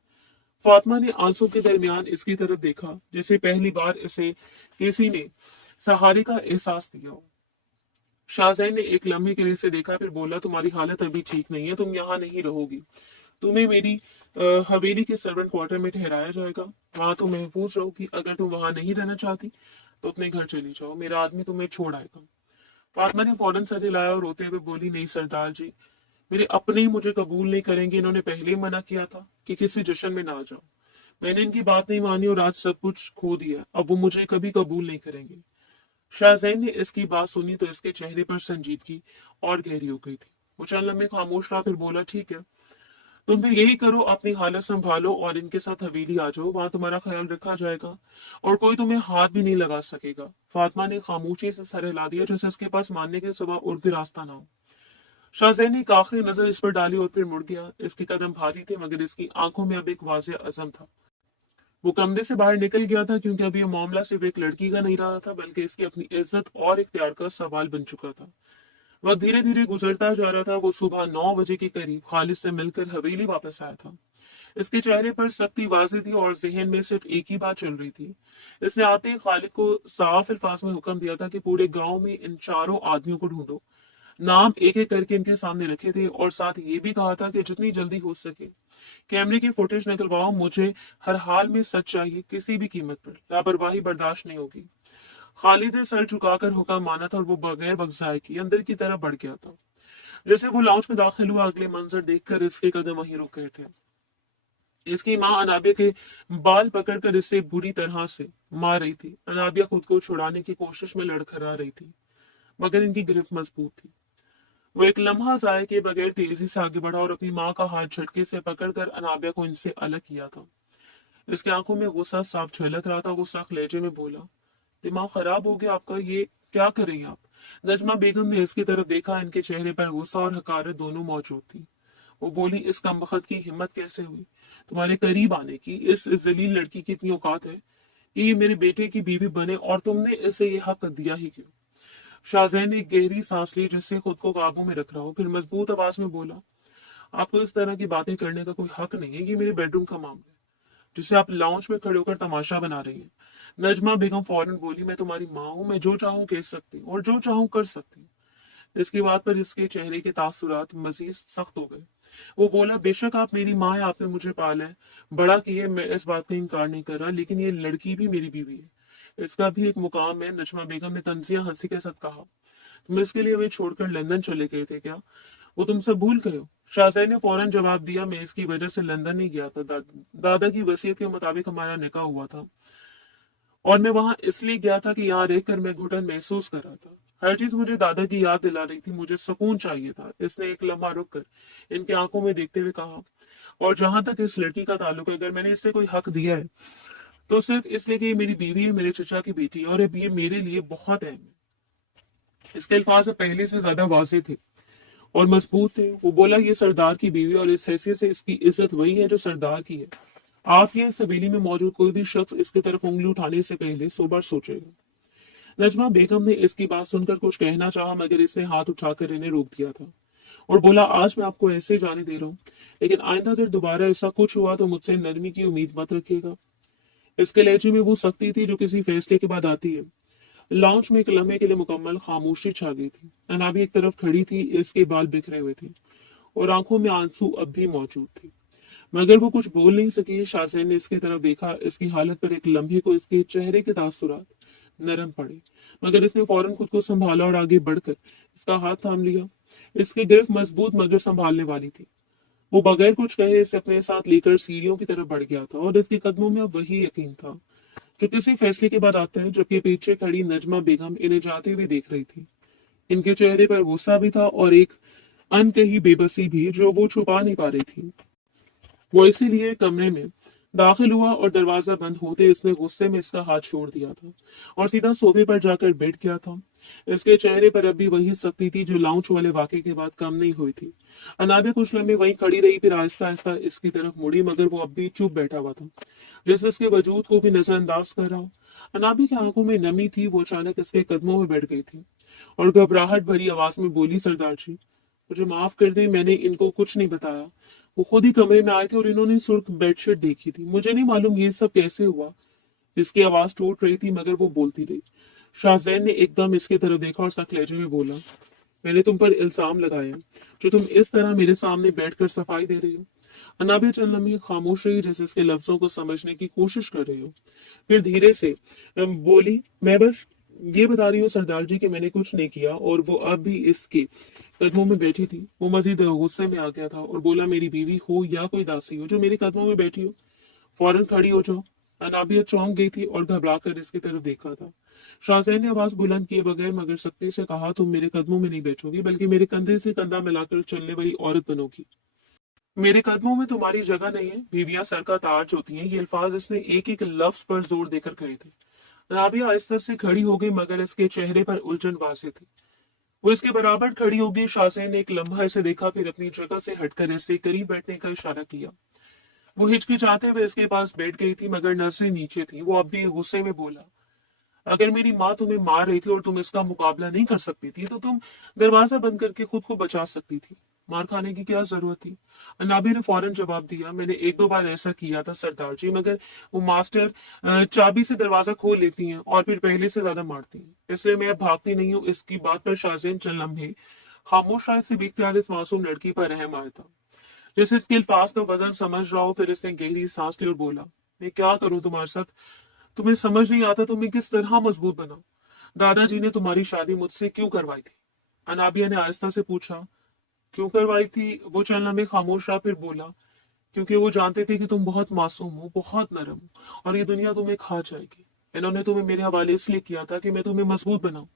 फातिमा ने आंसू के दरमियान इसकी तरफ देखा, जैसे पहली बार इसे किसी ने सहारे का एहसास दिया हो। शाहजैन ने एक लम्हे के लिए इसे देखा, फिर बोला, तुम्हारी हालत अभी ठीक नहीं है, तुम यहाँ नहीं रहोगी। तुम्हें मेरी हवेली के सर्वेंट क्वार्टर में ठहराया जाएगा। वहां तुम महफूज रहोगी। अगर तुम वहां नहीं रहना चाहती तो अपने घर चली जाओ, मेरा आदमी तुम्हें छोड़ आएगा। फातिमा ने फौरन सर हिलाया और रोते हुए बोली, नहीं सरदार जी, मेरे अपने ही मुझे कबूल नहीं करेंगे। इन्होंने पहले ही मना किया था कि किसी जश्न में ना जाओ। मैंने इनकी बात नहीं मानी और आज सब कुछ खो दिया। अब वो मुझे कभी कबूल नहीं करेंगे। शाहजैन ने इसकी बात सुनी तो इसके चेहरे पर संजीदगी और गहरी हो गई थी। वो चंद लम्हे खामोश रहा, फिर बोला, ठीक है, तुम फिर यही करो, अपनी हालत संभालो और इनके साथ हवेली आ जाओ, वहां तुम्हारा ख्याल रखा जाएगा और कोई तुम्हें हाथ भी नहीं लगा सकेगा। फातिमा ने खामोशी से सर हिला दिया, जैसे उसके पास मानने के सिवा और भी रास्ता ना हो। शाहजैन ने एक आखिरी नजर इस पर डाली और फिर मुड़ गया। इसके कदम भारी थे मगर इसकी आंखों में अब एक वाज़ेह अज़म था। वो कमरे से बाहर निकल गया था क्योंकि अब यह मामला सिर्फ एक लड़की का नहीं रहा था बल्कि इसकी अपनी इज्जत और इख्तियार का सवाल बन चुका था। वक्त धीरे धीरे गुजरता जा रहा था। वो सुबह 9 बजे के करीब खालिद से मिलकर हवेली वापस आया था। इसके चेहरे पर सख्ती वाज़ेह थी और जहन में सिर्फ एक ही बात चल रही थी। इसने आते ही खालिद को साफ अल्फाज में हुक्म दिया था कि पूरे गांव में इन चारों आदमियों को ढूंढो। नाम एक एक करके इनके सामने रखे थे और साथ ये भी कहा था कि जितनी जल्दी हो सके कैमरे की फुटेज निकलवाओ। मुझे हर हाल में सच चाहिए, किसी भी कीमत पर लापरवाही बर्दाश्त नहीं होगी। खालिद ने सर झुकाकर हुक्म माना था और वो बगैर बगजाए की अंदर की तरफ बढ़ गया था। जैसे वो लाउंज में दाखिल हुआ, अगले मंजर देखकर इसके कदम वहीं रुक गए थे। इसकी माँ अनाबिया के बाल पकड़कर इसे बुरी तरह से मार रही थी। अनाबिया खुद को छुड़ाने की कोशिश में लड़खड़ा रही थी मगर इनकी गिरफ्त मजबूत थी। वो एक लम्हा जाया के बगैर तेजी से आगे बढ़ा और अपनी माँ का हाथ झटके से पकड़कर अनाबिया को इनसे अलग किया था। इसकी आंखों में गुस्सा साफ झलक रहा था। वो सख्त लहजे में बोला, दिमाग खराब हो गया आपका, ये क्या कर रही हैं आप? नजमा बेगम ने इसकी तरफ देखा। इनके चेहरे पर गुस्सा और हकारत दोनों मौजूद थी। वो बोली, इस कमबख्त की हिम्मत कैसे हुई तुम्हारे करीब आने की? इस जलील लड़की की इतनी औकात है कि ये मेरे बेटे की बीवी बने और तुमने इसे ये हक दिया ही क्यों? शाहजैन ने एक गहरी सांस ली जिससे खुद को काबू में रख रहा हो। फिर मजबूत आवाज में बोला, आपको इस तरह की बातें करने का कोई हक नहीं है। ये मेरे बेडरूम का मामला है जिसे आप लाउंज में खड़े होकर तमाशा बना रही हैं। नजमा बेगम फौरन बोली, मैं तुम्हारी माँ हूं, मैं जो चाहूं कह सकती हूँ और जो चाहूं कर सकती हूँ। इसकी बात पर इसके चेहरे के तासुरात मजीद सख्त हो गए। वो बोला, बेशक आप मेरी माँ हैं, आपने मुझे पाला है, बड़ा किए, मैं इस बात का इनकार नहीं कर रहा, लेकिन ये लड़की भी मेरी बीवी है, इसका भी एक मुकाम है। नजमा बेगम ने तंजिया हंसी के साथ कहा, तुम इसके लिए हमें छोड़कर लंदन चले गए थे क्या? वो तुम सब भूल गए हो। शाहजैद ने फौरन जवाब दिया, मैं इसकी वजह से लंदन नहीं गया था, दादा की वसीयत के मुताबिक हमारा निकाह हुआ था और मैं वहां इसलिए गया था कि यहाँ रहकर मैं घुटन महसूस कर रहा था। हर चीज मुझे दादा की याद दिला रही थी, मुझे सुकून चाहिए था। इसने एक लम्हा रुक कर इनकी आंखों में देखते हुए कहा, और जहां तक इस लड़की का ताल्लुक है, अगर मैंने इससे कोई हक दिया है तो सिर्फ इसलिए कि ये मेरी बीवी है, मेरे चचा की बेटी है, और अब ये मेरे लिए बहुत अहम है। इसके अल्फाज पहले से ज्यादा वाजे थे और मजबूत थे। वो बोला, ये सरदार की बीवी और इस हैसियत से इसकी इज्जत वही है जो सरदार की है। आप ये सवेली में मौजूद कोई भी शख्स इसकी तरफ उंगली उठाने से पहले 100 बार सोचेगा। नजमा बेगम ने इसकी बात सुनकर कुछ कहना चाहा, मगर इसने हाथ उठाकर इन्हें रोक दिया था और बोला, आज मैं आपको ऐसे जाने दे रहा हूँ, लेकिन आइंदा अगर दोबारा ऐसा कुछ हुआ तो मुझसे नरमी की उम्मीद मत रखिएगा। इसके लहजे में वो सख्ती थी जो किसी फैसले के बाद आती है। लाउंज में एक लम्हे के लिए मुकम्मल खामोशी छा गई थी। अनाबी एक तरफ खड़ी थी, इसके बाल बिखरे हुए थे और आंखों में आंसू अब भी मौजूद थे, मगर वो कुछ बोल नहीं सकी। शाहजैन ने इसकी तरफ देखा, इसकी हालत पर एक लम्हे को इसके चेहरे के तासुरात नरम पड़े, मगर इसने फौरन खुद को संभाला और आगे बढ़कर इसका हाथ थाम लिया। इसकी गिरफ्त मजबूत मगर संभालने वाली थी। वो बगैर कुछ कहे इसे अपने साथ लेकर सीढ़ियों की तरफ बढ़ गया था और इसके कदमों में अब वही यकीन था जो किसी फैसले के बाद आता है। जबकि पीछे खड़ी नजमा बेगम इन्हें जाते हुए देख रही थी। इनके चेहरे पर गुस्सा भी था और एक अनकही बेबसी भी जो वो छुपा नहीं पा रही थी। वो इसीलिए कमरे में दाखिल हुआ और दरवाजा बंद होते इसने गुस्से में इसका हाथ छोड़ दिया था और सीधा सोफे पर जाकर बैठ गया था। इसके चेहरे पर अब भी वही सख्ती थी जो लाउंज वाले वाकये के बाद कम नहीं हुई थी। अनाबे कुछ लम्हे वहीं खड़ी रही, फिर आहिस्ता आहिस्ता इसकी तरफ मुड़ी, मगर वो अब भी चुप बैठा हुआ था, जैसे इसके वजूद को भी नजरअंदाज कर रहा हो। अनाबी की आंखों में नमी थी। वो अचानक इसके कदमों में बैठ गई थी और घबराहट भरी आवाज में बोली, सरदार जी, मुझे माफ कर दें, मैंने इनको कुछ नहीं बताया। वो खुद ही कमरे में आए थे और इन्होंने सुर्ख बेडशीट देखी थी, मुझे नहीं मालूम ये सब कैसे हुआ। इसकी आवाज टूट रही थी मगर वो बोलती रही। शाहजैन ने एकदम इसकी तरफ देखा और सख्त लहजे में बोला, मैंने तुम पर इल्जाम लगाया जो तुम इस तरह मेरे सामने बैठकर सफाई दे रही हो। अनाबिया चंद लम्हे खामोश रही, जैसे इसके लफ्जों को समझने की कोशिश कर रही हो। फिर धीरे से बोली, मैं बस ये बता रही हूँ सरदार जी कि मैंने कुछ नहीं किया। और वो अब भी इसके कदमों में बैठी थी। वो मजीद गुस्से में आ गया था और बोला, मेरी बीवी हो या कोई दासी हो जो मेरे कदमों में बैठी हो, फौरन खड़ी हो जाओ। अनाबिया चौंक गई थी और घबरा कर इसकी तरफ देखा था। शाहजैन ने आवाज बुलंद किए बगैर मगर सख्ती से कहा, तुम मेरे कदमों में नहीं बैठोगी, बल्कि मेरे कंधे से कंधा मिलाकर चलने वाली औरत बनोगी। मेरे कदमों में तुम्हारी जगह नहीं है, बीवियां सर का ताज होती हैं। ये अल्फाज इसने एक एक लफ्ज पर जोर देकर कहे थे। राबिया आहिस्ता से खड़ी हो गई, मगर इसके चेहरे पर उलझन वाज़ेह थी। वो इसके बराबर खड़ी हो गई। शाहजैन ने एक लम्हा इसे देखा, फिर अपनी जगह से हटकर इससे करीब बैठने का इशारा किया। वो हिचकिचाते हुए इसके पास बैठ गई थी, मगर नजरें नीचे थी। वो अब भी गुस्से में बोला, अगर मेरी माँ तुम्हें मार रही थी और तुम इसका मुकाबला नहीं कर सकती थी तो तुम दरवाजा बंद करके खुद को बचा सकती थी। मार खाने की क्या जरूरत थी? अनाबी ने फौरन जवाब दिया, मैंने एक दो बार ऐसा किया था सरदार जी, मगर वो मास्टर चाबी से दरवाजा खोल लेती हैं और फिर पहले से ज्यादा मारती हैं, इसलिए मैं अब भागती नहीं हूँ। इसकी बात पर शाहजैन चंद लम्हे खामोश रहा। इससे बेख्तियार इस मासूम लड़की पर रहम आया था, जैसे इसके अल्फाज का वजन समझ रहा हो। फिर इसने गहरी सांस ली और बोला, मैं क्या करूं तुम्हारे साथ? तुम्हें समझ नहीं आता तो मैं किस तरह मजबूत बना? दादाजी ने तुम्हारी शादी मुझसे क्यों करवाई थी? अनाबिया ने आहिस्ता से पूछा। क्यों करवाई थी? वो चंद लम्हे खामोश रहा, फिर बोला, क्योंकि वो जानते थे कि तुम बहुत मासूम हो, बहुत नरम हो और ये दुनिया तुम्हें खा जाएगी। इन्होंने तुम्हें मेरे हवाले इसलिए किया था कि मैं तुम्हें मजबूत बनाऊं।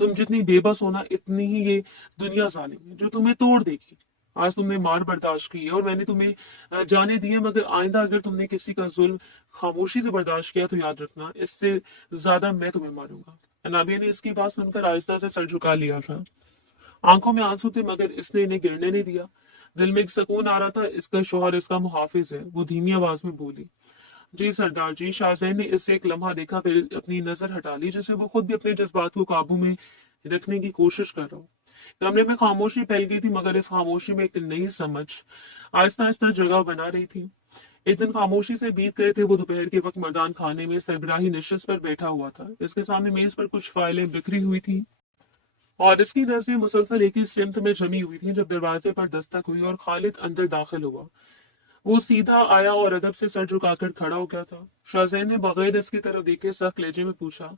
तुम जितनी बेबस हो ना, इतनी ही ये दुनिया जालिम है जो तुम्हें तोड़ देगी। आज तुमने मार बर्दाश्त की है और मैंने तुम्हें जाने दिए, मगर आइंदा अगर तुमने किसी का जुल्म खामोशी से बर्दाश्त किया तो याद रखना, इससे ज्यादा मैं तुम्हें मारूंगा। अनाबिया ने इसकी बात सुनकर आहिस्ता से सर झुका लिया था। आंखों में आंसू थे, मगर इसने इन्हें गिरने नहीं दिया। दिल में एक सुकून आ रहा था, इसका शौहर इसका मुहाफिज है। वो धीमी आवाज में बोली, जी सरदार जी। शाहजैन ने इससे एक लम्हा देखा, फिर अपनी नजर हटा ली, जैसे वो खुद भी अपने जज्बात को काबू में रखने की कोशिश कर रहा हो। कमरे में खामोशी फैल गई थी, मगर इस खामोशी में एक नई समझ आहिस्ता आहिस्ता जगह बना रही थी। एक दिन खामोशी से बीत गए थे। वो दोपहर के वक्त मर्दान खाने में सरबराही नशिस्त पर बैठा हुआ था। इसके सामने मेज पर कुछ फाइलें बिखरी हुई थी और इसकी नजरें मुसलसल एक ही सिमत में जमी हुई थी जब दरवाजे पर दस्तक हुई और खालिद अंदर दाखिल हुआ। वो सीधा आया और अदब से सर झुकाकर खड़ा हो गया था। शाहजैन ने बगैर इसकी तरफ देखे सख्त लहजे में पूछा,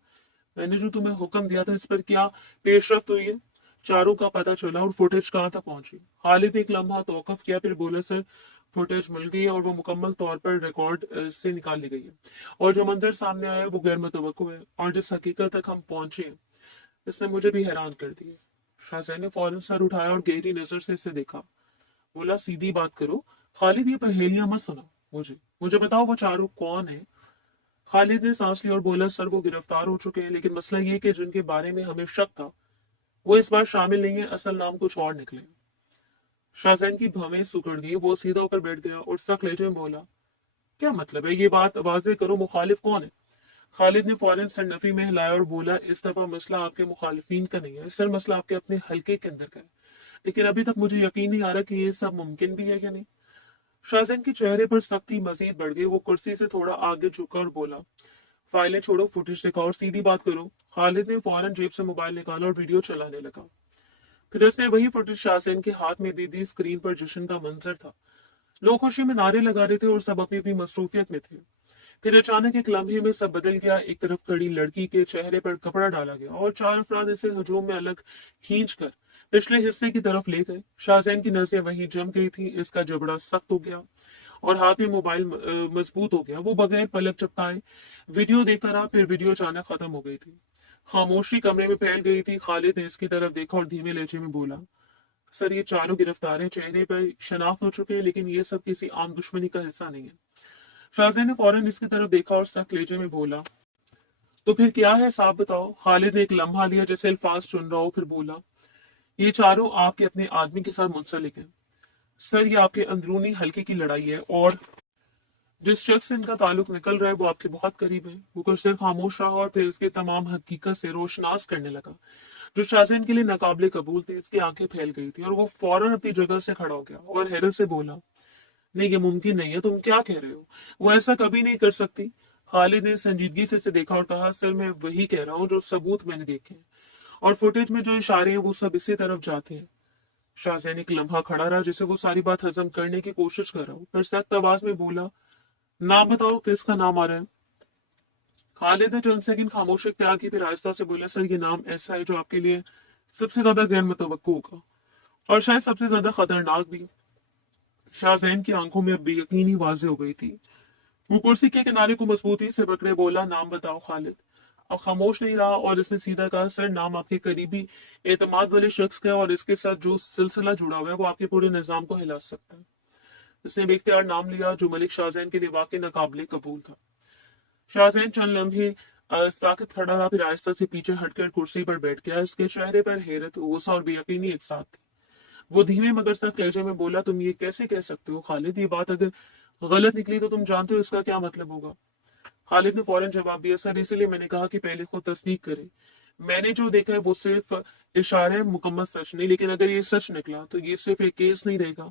मैंने जो तुम्हें हुक्म दिया था इस पर क्या पेशरफ्त हुई है? चारों का पता चला और फुटेज कहाँ तक पहुंची? खालिद ने एक लम्हा तौकफ किया, फिर बोला, सर फुटेज मिल गई है और वो मुकम्मल तौर पर रिकॉर्ड से निकाल ली गई है, और जो मंजर सामने आया है वो गैर मुतवक्को है, और जिस हकीकत तक हम पहुंचे हैं इसने मुझे भी हैरान कर दिया। शाहजैन ने फौरन सर उठाया और गहरी नजर से इसे देखा। बोला, सीधी बात करो खालिद, ये पहेलियां मत सुना, मुझे बताओ वो चारों कौन है? खालिद ने सांस ली और बोला, सर वो गिरफ्तार हो चुके हैं, लेकिन मसला ये कि जिनके बारे में हमें शक था वो इस बार शामिल नहीं है, असल नाम कुछ और निकले। शाहजैन की भवें सुकड़ गई, वो सीधा होकर बैठ गया और सख्त लहजे में बोला, क्या मतलब है? ये बात वाज़ेह करो, मुखालिफ कौन है? खालिद ने फौरन सर नफी में हिलाया और बोला, इस दफा मसला आपके मुखालिफिन का नहीं है, सर मसला आपके अपने हल्के के अंदर का है, लेकिन अभी तक मुझे यकीन नहीं आ रहा कि ये सब मुमकिन भी है या नहीं। शाहजैन के चेहरे पर सख्ती मजीद बढ़ गई, वो कुर्सी से थोड़ा आगे झुका और बोला, फाइलें छोड़ो, फुटेज दिखाओ और सीधी बात करो। खालिद ने फौरन जेब से मोबाइल निकाला और वीडियो चलाने लगा। फिर उसने वही फुटेज शाहजैन के हाथ में दे दी। स्क्रीन पर जश्न का मंजर था, लोग खुशी में नारे लगा रहे थे और सब अपनी अपनी मसरूफियत में थे। फिर अचानक एक लम्हे में सब बदल गया। एक तरफ खड़ी लड़की के चेहरे पर कपड़ा डाला गया और चार अफराद इसे हजूम में अलग खींच कर पिछले हिस्से की तरफ ले गए। शाहजैन की नजरें वहीं जम गई थी, इसका जबड़ा सख्त हो गया और हाथ में मोबाइल मजबूत हो गया। वो बगैर पलक झपकाए वीडियो देखता रहा, फिर वीडियो अचानक खत्म हो गई थी। खामोशी कमरे में फैल गई थी। खालिद ने इसकी तरफ देखा और धीमे लहजे में बोला, सर ये चारों गिरफ्तार हैं, चेहरे पर शनाख्त हो चुके हैं, लेकिन ये सब किसी आम दुश्मनी का हिस्सा नहीं है। शाहजैन ने फौरन इसकी तरफ देखा और सख्त लहजे में बोला, तो फिर क्या है, साफ बताओ। खालिद ने एक लम्हा लिया जैसे अल्फाज चुन रहा हो, फिर बोला, ये चारों आपके अपने आदमी के साथ मुंसलिक हैं। सर ये आपके अंदरूनी हल्के की लड़ाई है और जिस शख्स से इनका ताल्लुक निकल रहा है वो आपके बहुत करीब है। वो कुछ देर खामोश रहा और फिर इसके तमाम हकीकत से रोशनास करने लगा, जो शाहजैन के लिए नाकाबिले कबूल थी। इसकी आंखें फैल गई थी और वो फौरन अपनी जगह से खड़ा हो गया और हैरत से बोला, नहीं ये मुमकिन नहीं है, तुम क्या कह रहे हो? वो ऐसा कभी नहीं कर सकती। खालिद ने संजीदगी से देखा और कहा, सर मैं वही कह रहा हूँ जो सबूत मैंने देखे हैं, और फुटेज में जो इशारे हैं वो सब इसी तरफ जाते हैं। शाहजैन एक लम्हा खड़ा रहा जैसे वो सारी बात हजम करने की कोशिश कर रहा हूँ, फिर सख्त आवाज में बोला, नाम बताओ, किसका नाम आ रहा है? खालिद ने चंद सेकंड खामोशी इख्तियार की, फिर आहिस्ता से बोला, सर ये नाम ऐसा है जो आपके लिए सबसे ज्यादा गैर मुतवक्को होगा और शायद सबसे ज्यादा खतरनाक भी। शाहजैन की आंखों में अब बेयकीनी वाज़ेह हो गई थी। वो कुर्सी के किनारे को मजबूती से पकड़े बोला, नाम बताओ। खालिद अब खामोश नहीं रहा और इसने सीधा कहा, सर नाम आपके करीबी एतमाद वाले शख्स का है और इसके साथ जो सिलसिला जुड़ा हुआ है वो आपके पूरे निजाम को हिला सकता है। इसने बेख्तियार नाम लिया जो मलिक शाहजैन के लिए वाकई नाकाबिले कबूल था। शाहजैन चंद लम्हे साकित खड़ा रहा, फिर आहिस्ता से पीछे हटकर कुर्सी पर बैठ गया। इसके चेहरे पर हैरत, गुस्सा और बेयकीनी एक साथ थी। वो धीमे मगर सख्त लहजे में बोला, तुम ये कैसे कह सकते हो खालिद? ये बात अगर गलत निकली तो तुम जानते हो इसका क्या मतलब होगा। खालिद ने फौरन जवाब दिया, सर इसलिए मैंने कहा कि पहले खुद तस्दीक करें। मैंने जो देखा है वो सिर्फ इशारे, मुकम्मल सच नहीं, लेकिन अगर ये सच निकला तो ये सिर्फ एक केस नहीं रहेगा।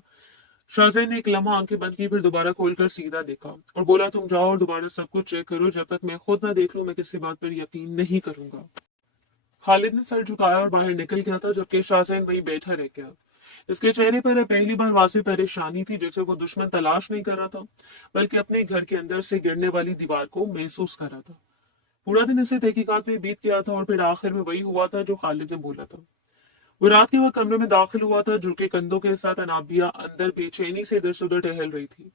शाहजैन ने एक लम्हा आंखें बंद की, फिर दोबारा खोलकर सीधा देखा और बोला, तुम जाओ और दोबारा सब कुछ चेक करो, जब तक मैं खुद ना देख लूं मैं किसी बात पर यकीन नहीं करूंगा। खालिद ने सर झुकाया और बाहर निकल गया था, जबकि शाहजैन वहीं बैठा रह गया। इसके चेहरे पर पहली बार वाज़ेह परेशानी थी, जैसे वो दुश्मन तलाश नहीं कर रहा था बल्कि अपने घर के अंदर से गिरने वाली दीवार को महसूस कर रहा था। पूरा दिन इसे तहकीकात में बीत गया था और फिर आखिर में वही हुआ था जो खालिद ने बोला था। वो रात के वक्त कमरे में दाखिल हुआ था, झुके कंधों के साथ अनाबिया अंदर बेचैनी से इधर से उधर टहल रही थी,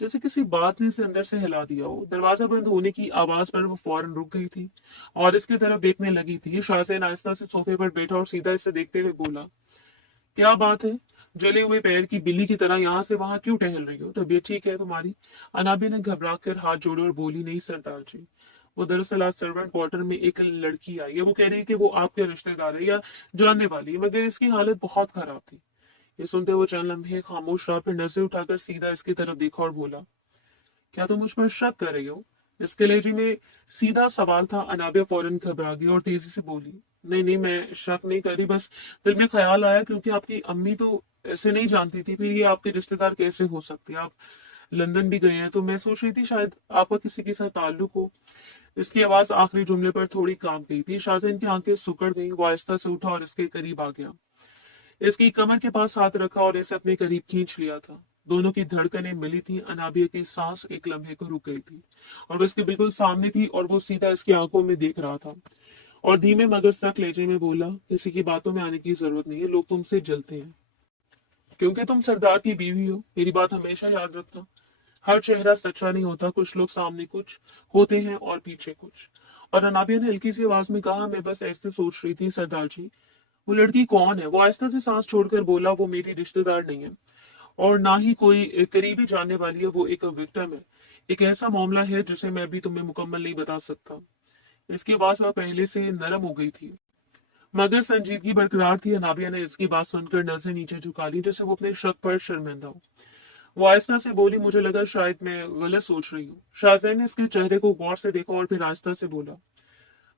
जैसे किसी बात ने इसे अंदर से हिला दिया हो। दरवाजा बंद होने की आवाज पर वो फौरन रुक गई थी और इसकी तरफ देखने लगी थी। शाहजैन आहिस्ता से सोफे पर बैठा और सीधा इसे देखते हुए बोला, क्या बात है? जले हुए पैर की बिल्ली की तरह यहाँ से वहां क्यों टहल रही हो? तबीयत ठीक है तुम्हारी? अनाबी ने घबरा कर हाथ जोड़े और बोली, नहीं सरदार जी, वो दरअसल आज सर्वेंट क्वार्टर में एक लड़की आई है, वो कह रही है कि वो आपके रिश्तेदार है या जानने वाली है, मगर इसकी हालत बहुत खराब थी। ये सुनते हुए चंद लम्हे खामोश रहा, फिर नजर उठाकर सीधा इसकी तरफ देखा और बोला, क्या तुम मुझ पर शक कर रही हो? इसके लहजे में सीधा सवाल था। अनाबिया फौरन घबरा गई और तेजी से बोली, नहीं नहीं, मैं शक नहीं कर रही, बस दिल में ख्याल आया क्योंकि आपकी अम्मी तो ऐसे नहीं जानती थी, फिर ये आपके रिश्तेदार कैसे हो सकते? आप लंदन भी गए हैं, तो मैं सोच रही थी शायद आपका किसी के साथ ताल्लुक हो। इसकी आवाज आखिरी जुमले पर थोड़ी कांप गई थी। शाहजैन की आंखें सिकुड़ गईं। वो आहिस्ता से उठा और इसके करीब आ गया, इसकी कमर के पास हाथ रखा और इसे अपने करीब खींच लिया था। दोनों की धड़कनें मिली थी। अनाबिया की सांस एक लम्हे को रुक गई थी और वो इसके बिल्कुल सामने थी और वो सीधा इसकी आंखों में देख रहा था और धीमे मगर सख्त लहजे में बोला, किसी की बातों में आने की जरूरत नहीं है, लोग तुमसे जलते हैं क्योंकि तुम सरदार की बीवी हो। मेरी बात हमेशा याद रखना, हर चेहरा सच्चा नहीं होता, कुछ लोग सामने कुछ होते हैं और पीछे कुछ। और अनाबिया ने हल्की सी आवाज में कहा, मैं बस ऐसे सोच रही थी सरदार जी, वो लड़की कौन है? वो आहिस्ता से सांस छोड़कर बोला, वो मेरी रिश्तेदार नहीं है और ना ही कोई करीबी जानने वाली है, वो एक विक्टिम है। एक ऐसा मामला है जिसे मैं अभी तुम्हें मुकम्मल नहीं बता सकता। इसकी आवाज वह पहले से नरम हो गई थी मगर संजीदगी बरकरार थी। अनाबिया ने इसकी बात सुनकर नजरें नीचे झुका ली जैसे वो अपने शक पर शर्मिंदा हो। वो आहिस्ता से बोली, मुझे लगा शायद मैं गलत सोच रही हूँ। शाहजैन ने इसके चेहरे को गौर से देखा और फिर आहिस्ता से बोला,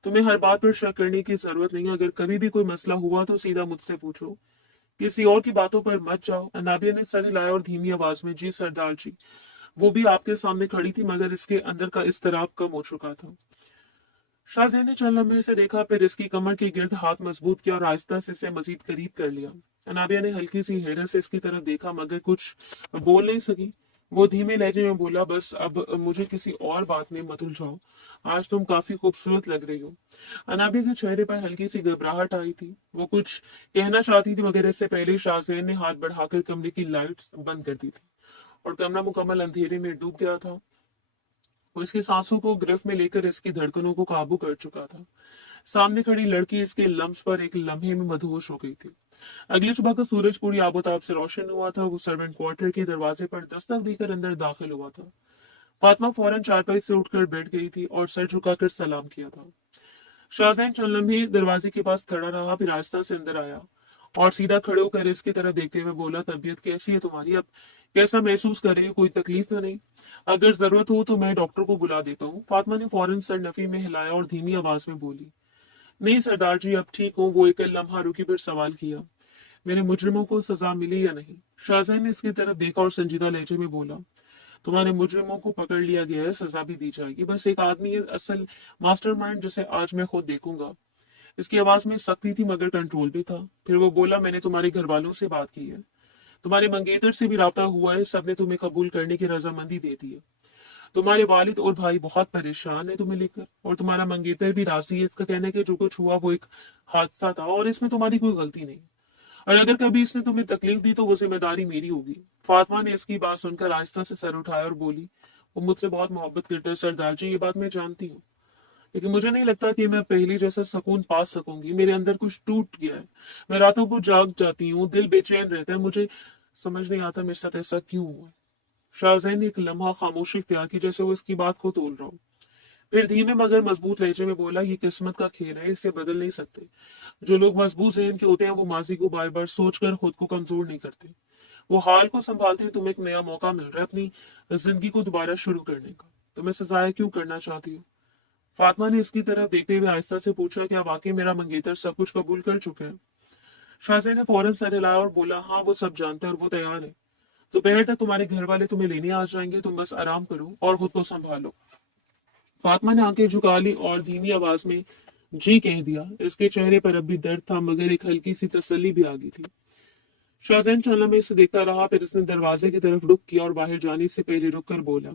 तुम्हें हर बात पर शक करने की जरूरत नहीं है। अगर कभी भी कोई मसला हुआ तो सीधा मुझसे पूछो, किसी और की बातों पर मत जाओ। अनाबिया ने सर हिलाया और धीमी आवाज में, जी सरदार जी। वो भी आपके सामने खड़ी थी मगर इसके अंदर का इस्तराब कम हो चुका था। शाहजैन ने चंद लम्हे से देखा, फिर इसकी कमर के गिर्द हाथ मजबूत किया और आहिस्ता से इसे मजीद करीब कर लिया। अनाबिया ने हल्की सी हैरत से इसकी तरफ देखा मगर कुछ बोल नहीं सकी। वो धीमे लहजे में बोला, बस अब मुझे किसी और बात में मत उलझाओ, आज तुम काफी खूबसूरत लग रही हो। अनाबिया के चेहरे पर हल्की सी घबराहट आई थी। वो कुछ कहना चाहती थी मगर इससे पहले शाहजैन ने हाथ बढ़ाकर कमरे की लाइट्स बंद कर दी थी और कमरा मुकम्मल अंधेरे में डूब गया था। वो इसकी सांसों को गिरफ्त में लेकर इसकी धड़कनों को काबू कर चुका था। सामने खड़ी लड़की इसके लम्स पर एक लम्हे में मदहोश हो गई थी। अगली सुबह का सूरज पूरी आबोताब से रोशन हुआ था। वो सर्वेंट क्वार्टर के दरवाजे पर दस्तक देकर अंदर दाखिल हुआ था। फातिमा फौरन चारपाई से उठकर बैठ गई थी और सर झुकाकर सलाम किया था। शाहजैन चंद लम्हे दरवाजे के पास खड़ा रहा, फिर आहिस्ता से अंदर आया और सीधा खड़े होकर इसकी तरफ देखते हुए बोला, तबीयत कैसी है तुम्हारी? अब कैसा महसूस कर रही हो? कोई तकलीफ तो नहीं? अगर जरूरत हो तो मैं डॉक्टर को बुला देता हूँ। फातिमा ने फौरन सर नफी में हिलाया और धीमी आवाज में बोली, नहीं सरदार जी, अब ठीक हूँ। वो एक लम्हा रुकी फिर सवाल किया, मेरे मुजरिमों को सजा मिली या नहीं? शाहजैन ने इसकी तरफ देखा और संजीदा लहजे में बोला, तुम्हारे मुजरिमों को पकड़ लिया गया है, सजा भी दी जाएगी। बस एक आदमी है असल मास्टरमाइंड, जिसे आज मैं खुद देखूंगा। इसकी आवाज में सख्ती थी मगर कंट्रोल भी था। फिर वो बोला, मैंने तुम्हारे घर वालों से बात की है, तुम्हारे मंगेतर से भी राब्ता हुआ है, सबने तुम्हें कबूल करने की रजामंदी दे दी है। तुम्हारे वालिद और भाई बहुत परेशान है तुम्हें लेकर और तुम्हारा मंगेतर भी राजी है। इसका कहना है कि जो कुछ हुआ वो एक हादसा था और इसमें तुम्हारी कोई गलती नहीं, और अगर कभी इसने तुम्हें तकलीफ दी तो वो जिम्मेदारी मेरी होगी। फातिमा ने इसकी बात सुनकर आहिस्ता से सर उठाया और बोली, वो मुझसे बहुत मोहब्बत करता है सरदार जी, ये बात मैं जानती हूँ, लेकिन मुझे नहीं लगता कि मैं पहले जैसा सुकून पा सकूंगी। मेरे अंदर कुछ टूट गया है। मैं रातों को जाग जाती हूँ, दिल बेचैन रहता है, मुझे समझ नहीं आता मेरे साथ ऐसा क्यों हुआ। शाहजैन ने एक लम्हा खामोशी इख्तियार की जैसे वो इसकी बात को तोल रहा हो। फिर धीमे मगर मजबूत लहजे में बोला, ये किस्मत का खेल है, इसे बदल नहीं सकते। जो लोग मजबूत जहन के होते हैं वो माजी को बार बार सोचकर खुद को कमजोर नहीं करते, वो हाल को संभालते हैं। तुम्हें एक नया मौका मिल रहा है अपनी जिंदगी को दोबारा शुरू करने का, तुम्हें सजाया क्यों करना चाहती हो? फातिमा ने इसकी तरफ देखते हुए आहिस्ता से पूछा, क्या वाकई मेरा मंगेतर सब कुछ कबूल कर चुका है? शाहजैन ने फौरन सर हिलाया और बोला, हाँ वो सब जानता है और वो तैयार है। दोपहर तक तुम्हारे घर वाले तुम्हें लेने आ जाएंगे, तुम बस आराम करो और खुद को संभालो। फातिमा ने आंखें झुका ली और धीमी आवाज में जी कह दिया। इसके चेहरे पर अब भी दर्द था मगर एक हल्की सी तसल्ली भी आ गई थी। शाहजैन चंद लम्हे से देखता रहा, फिर उसने दरवाजे की तरफ रुख किया और बाहर जाने से पहले रुक कर बोला,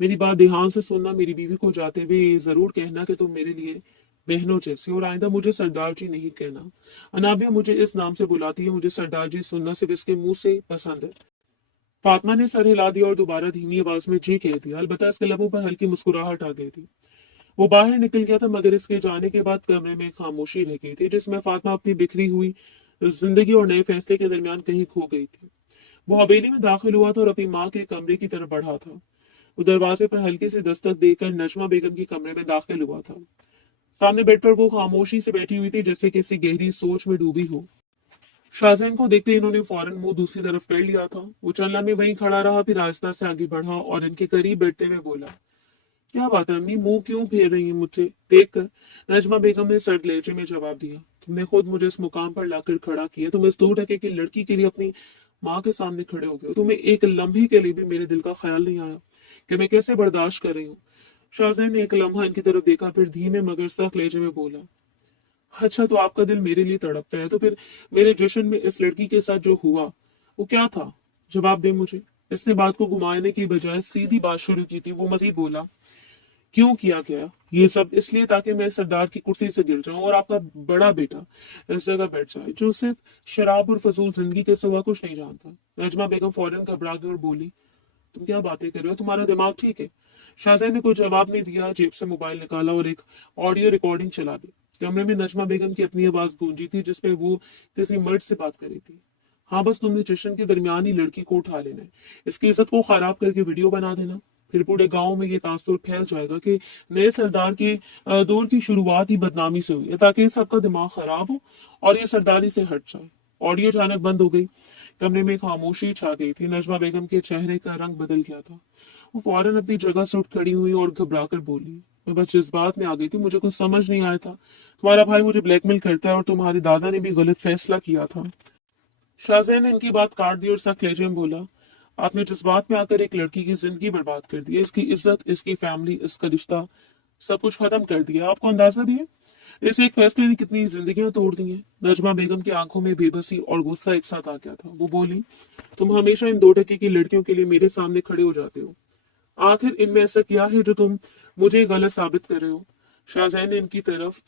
मेरी बात ध्यान से सुनना, मेरी बीवी को जाते हुए ये जरूर कहना कि तुम मेरे लिए बहनों जैसी, और आइंदा मुझे सरदार जी नहीं कहना। अनाबिया मुझे इस नाम से बुलाती है, मुझे सरदार जी सुनना सिर्फ इसके मुंह से पसंद है। फातिमा ने सर हिला दिया और दोबारा धीमी आवाज में जी कह दिया। अलबत्ता इसके लबों पर हल्की मुस्कुराहट आ गई थी। वो बाहर निकल गया था मगर इसके जाने के बाद कमरे में खामोशी रह गई थी जिसमें फातिमा अपनी बिखरी हुई जिंदगी और नए फैसले के दरमियान कहीं खो गई थी। वो हवेली में दाखिल हुआ था और अपनी माँ के कमरे की तरफ बढ़ा था। वो दरवाजे पर हल्की सी दस्तक देकर नजमा बेगम के कमरे में दाखिल हुआ था। सामने बेड पर वो खामोशी से बैठी हुई थी जैसे किसी गहरी सोच में डूबी हो। शाहजैन को देखते ही इन्होंने फौरन मुंह दूसरी तरफ कर लिया था। वो चंद में वहीं खड़ा रहा, फिर आहिस्ता से आगे बढ़ा और इनके करीब बैठते हुए बोला, क्या बात है अम्मी, मुंह क्यों फेर रही है मुझसे देखकर? नजमा बेगम ने सर्द लहजे में जवाब दिया, तुमने खुद मुझे इस मुकाम पर लाकर खड़ा किया। तुम इस 2 टके की लड़की के लिए अपनी माँ के सामने खड़े हो गए, तुम्हें एक लम्हे के लिए भी मेरे दिल का ख्याल नहीं आया कि मैं कैसे बर्दाश्त कर रही हूँ। शाहजैन ने एक लम्हा इनकी तरफ देखा, फिर धीमे मगर सख्त लहजे में बोला, अच्छा तो आपका दिल मेरे लिए तड़पता है, तो फिर मेरे जश्न में इस लड़की के साथ जो हुआ वो क्या था? जवाब दे मुझे। इसने बात को घुमाने की बजाय सीधी बात शुरू की थी। वो मजीद बोला, क्यों किया गया ये सब? इसलिए ताकि मैं सरदार की कुर्सी से गिर जाऊं और आपका बड़ा बेटा इस जगह बैठ जाए जो सिर्फ शराब और फजूल जिंदगी के सिवा कुछ नहीं जानता। नजमा बेगम फौरन घबरा गई और बोली, तुम क्या बातें कर रहे हो? तुम्हारा दिमाग ठीक है? शाहजैन ने कोई जवाब नहीं दिया, जेब से मोबाइल निकाला और एक ऑडियो रिकॉर्डिंग चला दी। कमरे में नजमा बेगम की अपनी आवाज गूंजी थी जिसमें वो किसी मर्द से बात कर रही थी। हाँ बस तुमने जश्न के दरमियान ही लड़की को उठा लेना है, इसकी इज्जत को खराब करके वीडियो बना देना, फिर पूरे गांव में ये तासुर फैल जाएगा कि नए सरदार के दौर की शुरुआत ही बदनामी से हुई है, ताकि सबका दिमाग खराब हो और ये सरदारी से हट जाए। ऑडियो अचानक बंद हो गई। कमरे में खामोशी छा गई थी। नजमा बेगम के चेहरे का रंग बदल गया था। वो फौरन अपनी जगह से उठ खड़ी हुई और घबरा कर बोली, मैं बस जज्बात में आ गई थी, मुझे कुछ समझ नहीं आया था। तुम्हारा भाई मुझे ब्लैकमेल करता है और तुम्हारे दादा ने भी गलत फैसला किया था। शाहजैन ने इनकी बात काट दी और सख्त लहजे में बोला, आपने जज्बात में आकर एक लड़की की जिंदगी बर्बाद कर दी है, इसकी इज्जत, इसकी फैमिली, इसका रिश्ता, सब कुछ खत्म कर दिया। आपको अंदाजा भी है इस एक फैसले ने कितनी जिंदगियां तोड़ दी हैं? नजमा बेगम की आंखों में बेबसी और गुस्सा एक साथ आ गया था। वो बोली, तुम हमेशा इन 2 टके की लड़कियों के लिए मेरे सामने खड़े हो जाते हो। आखिर इनमें ऐसा क्या है जो तुम मुझे गलत साबित कर रहे हो? शाहजैन ने इनकी तरफ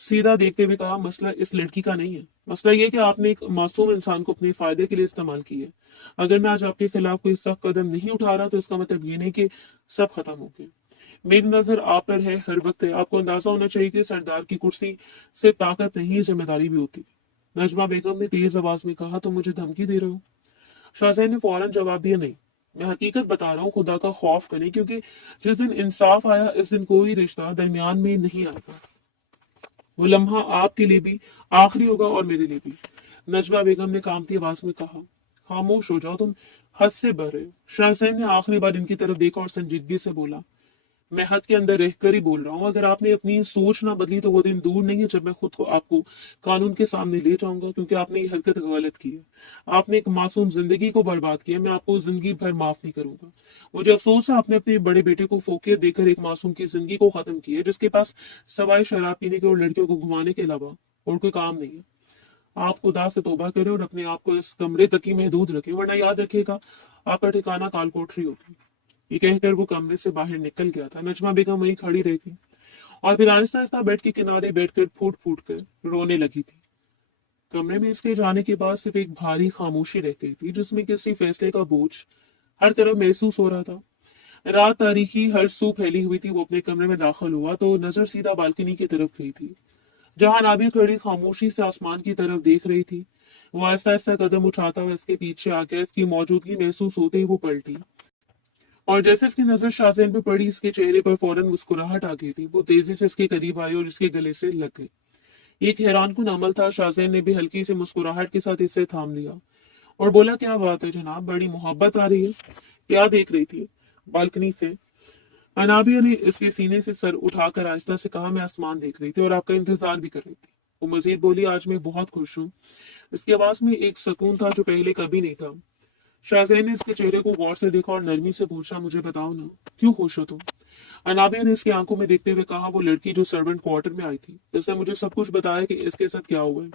सीधा देखते हुए कहा, मसला इस लड़की का नहीं है, मसला ये कि आपने एक मासूम इंसान को अपने फायदे के लिए इस्तेमाल किया है। अगर मैं आज आपके खिलाफ कोई सख्त कदम नहीं उठा रहा तो इसका मतलब ये नहीं कि सब खत्म हो गया। मेरी नजर आप पर है, हर वक्त है। आपको अंदाजा होना चाहिए कि सरदार की कुर्सी सिर्फ ताकत नहीं, जिम्मेदारी भी होती है। नजमा बेगम ने तेज आवाज में कहा, तुम मुझे धमकी दे रहे हो? शाहजैन ने फौरन जवाब दिया, नहीं, मैं हकीकत बता रहा हूँ, खुदा का खौफ करें, क्योंकि जिस दिन इंसाफ आया इस दिन कोई रिश्ता दरमियान में नहीं आता। वो लम्हा आपके लिए भी आखिरी होगा और मेरे लिए भी। नजमा बेगम ने कामती आवाज में कहा, खामोश हो जाओ, तुम हद से बढ़ रहे हो। शाहजैन ने आखिरी बार इनकी तरफ देखा और संजीदगी से बोला, मैं हद के अंदर रहकर ही बोल रहा हूँ। अगर आपने अपनी सोच ना बदली तो वो दिन दूर नहीं है जब मैं खुद को आपको कानून के सामने ले जाऊंगा, क्योंकि आपने ये हरकत गलत की है। आपने एक मासूम जिंदगी को बर्बाद किया। मैं आपको जिंदगी भर माफ नहीं करूंगा। मुझे अफसोस है आपने अपने बड़े बेटे को फोकियत देकर एक मासूम की जिंदगी को खत्म किया है, जिसके पास सवाए शराब पीने के और लड़कियों को घुमाने के अलावा और कोई काम नहीं है। आप खुदा से तौबा करें और अपने आप को इस कमरे तक ही महदूद रखें, वरना याद रखिएगा आपका ठिकाना काल कोठरी होगी। ये कहकर वो कमरे से बाहर निकल गया था। नजमा बेगम वहीं खड़ी रह गई और फिर आहिस्ता आहिस्ता बेड के किनारे बैठकर फूट फूट कर रोने लगी थी। कमरे में इसके जाने के बाद सिर्फ एक भारी खामोशी रह गई थी, जिसमें किसी फैसले का बोझ हर तरफ महसूस हो रहा था। रात तारीखी हर सू फैली हुई थी। वो अपने कमरे में दाखिल हुआ तो नजर सीधा बालकनी की तरफ गई थी, जहां नाबिया खड़ी खामोशी से आसमान की तरफ देख रही थी। वो आहिस्ता आहिस्ता कदम उठाता हुआ इसके पीछे आ गया। इसकी मौजूदगी महसूस होते ही वो पलटी और जैसे इसकी नजर शाहजैन पर पड़ी, इसके चेहरे पर फौरन मुस्कुराहट आ गई थी। वो तेजी से इसके करीब आई और इसके गले से लग गई। एक हैरानकुन अमल था। शाहजैन ने भी हल्की से मुस्कुराहट के साथ इसे थाम लिया और बोला, क्या बात है जनाब, बड़ी मोहब्बत आ रही है। क्या देख रही थी? बालकनी से अनाबिया ने इसके सीने से सर उठाकर आहिस्ता से कहा, मैं आसमान देख रही थी और आपका इंतजार भी कर रही थी। वो मजीद बोली, आज मैं बहुत खुश हूँ। इसकी आवाज में एक सुकून था जो पहले कभी नहीं था। शाहजैन ने इसके चेहरे को गौर से देखा और नरमी से पूछा, मुझे बताओ ना, क्यों खुश हो तुम? अनाबिया ने इसकी आंखों में देखते हुए कहा, वो लड़की जो सर्वेंट क्वार्टर में आई थी, इसने मुझे सब कुछ बताया कि इसके साथ क्या हुआ है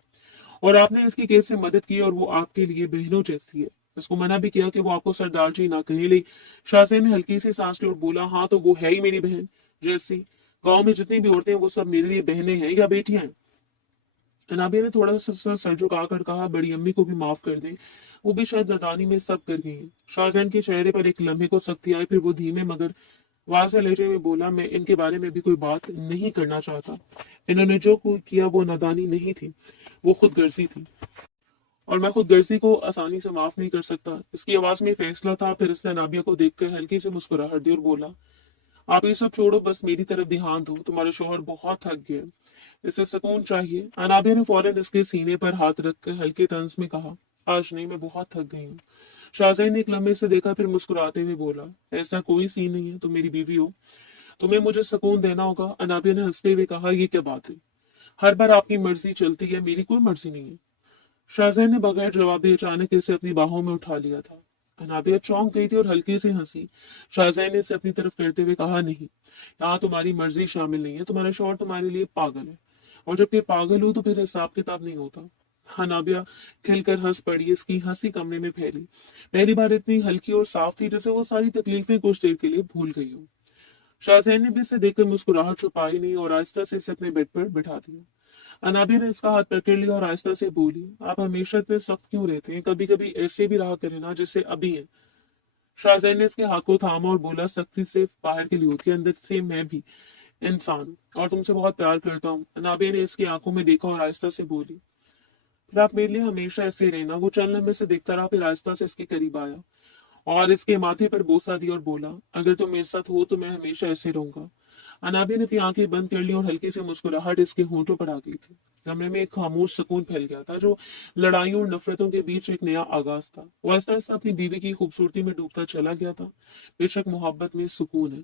और आपने इसकी केस से मदद की और वो आपके लिए बहनों जैसी है। इसको मना भी किया कि वो आपको सरदार जी ना कहे, लेकिन शाहजैन ने हल्की सी सांस ली और बोला, हाँ तो वो है ही मेरी बहन जैसी। गांव में जितनी भी औरतें हैं वो सब मेरे लिए बहनें हैं या बेटियां हैं। अनाबिया ने थोड़ा सा सर झुकाकर कहा, बड़ी अम्मी को भी माफ कर दें, वो भी शायद नादानी में सब कर गई हैं। शाहजैन के चेहरे पर एक लम्हे को सख्ती आई, फिर वो धीमे मगर वाज़ेह लहजे में बोला, मैं इनके बारे में भी कोई बात नहीं करना चाहता। इन्होंने जो कोई किया वो नादानी नहीं थी, वो खुद गर्जी थी और मैं खुद गर्जी को आसानी से माफ नहीं कर सकता। इसकी आवाज में फैसला था। फिर इसने अनाबिया को देखकर हल्की से मुस्कुराहट दी और बोला, आप ये सब छोड़ो, बस मेरी तरफ ध्यान दो। तुम्हारा शोहर बहुत थक गया, इसे सुकून चाहिए। अनाबिया ने फौरन इसके सीने पर हाथ रखकर हल्के तंज में कहा, आज नहीं, मैं बहुत थक गई हूँ। शाहजैन ने एक लम्हे से देखा, फिर मुस्कुराते हुए बोला, ऐसा कोई सीन नहीं है, तुम मेरी बीवी हो, तुम्हें मुझे सुकून देना होगा। अनाबिया ने हंसते हुए कहा, ये क्या बात है? हर बार आपकी मर्जी चलती है, मेरी कोई मर्जी नहीं है। शाहजैन ने बगैर जवाब दिए अचानक इसे अपनी बाहों में उठा लिया था। अनाबिया चौंक गई थी और हल्की सी हंसी। शाहजैन ने इसे अपनी तरफ करते हुए कहा, नहीं, यहाँ तुम्हारी मर्जी शामिल नहीं है, तुम्हारा शौहर तुम्हारे लिए पागल है, और जबकि पागल हो तो फिर हिसाब किताब नहीं होता। अनाबिया खिलकर हंस पड़ी। इसकी हंसी कमरे में फैली। पहली बार इतनी हल्की और साफ थी जैसे वो सारी तकलीफें कुछ देर के लिए भूल गई हो। शाहजैन ने भी इसे देखकर मुस्कुराहट छुपाई नहीं और आहिस्ता से इसे अपने बेड पर बिठा दिया। अनाबिया ने इसका हाथ पकड़ लिया और आहिस्ता से बोली, आप हमेशा इतने सख्त क्यों रहते हैं? कभी कभी ऐसे भी रहा करें ना जैसे अभी है। शाहजैन ने इसके हाथ को थामा और बोला, सख्ती से बाहर के लिए होती है, अंदर से मैं भी इंसान हूँ और तुमसे बहुत प्यार करता हूँ। अनाबिया ने इसकी आंखों में देखा और आहिस्ता से बोली, फिर आप मेरे लिए हमेशा ऐसे रहना। वो चलने में से देखता रहा, फिर आहिस्ता से इसके करीब आया और इसके माथे पर बोसा दिया और बोला, अगर तुम मेरे साथ हो तो मैं हमेशा ऐसे रहूंगा। अनाबिया ने अपनी आंखें बंद कर ली और हल्की सी मुस्कुराहट इसके होंठों पर आ गई थी। कमरे में एक खामोश सुकून फैल गया था जो लड़ाइयों और नफरतों के बीच एक नया आगाज था। वो आहिस्ता आहिस्ता अपनी बीवी की खूबसूरती में डूबता चला गया था। बेशक मोहब्बत में सुकून है,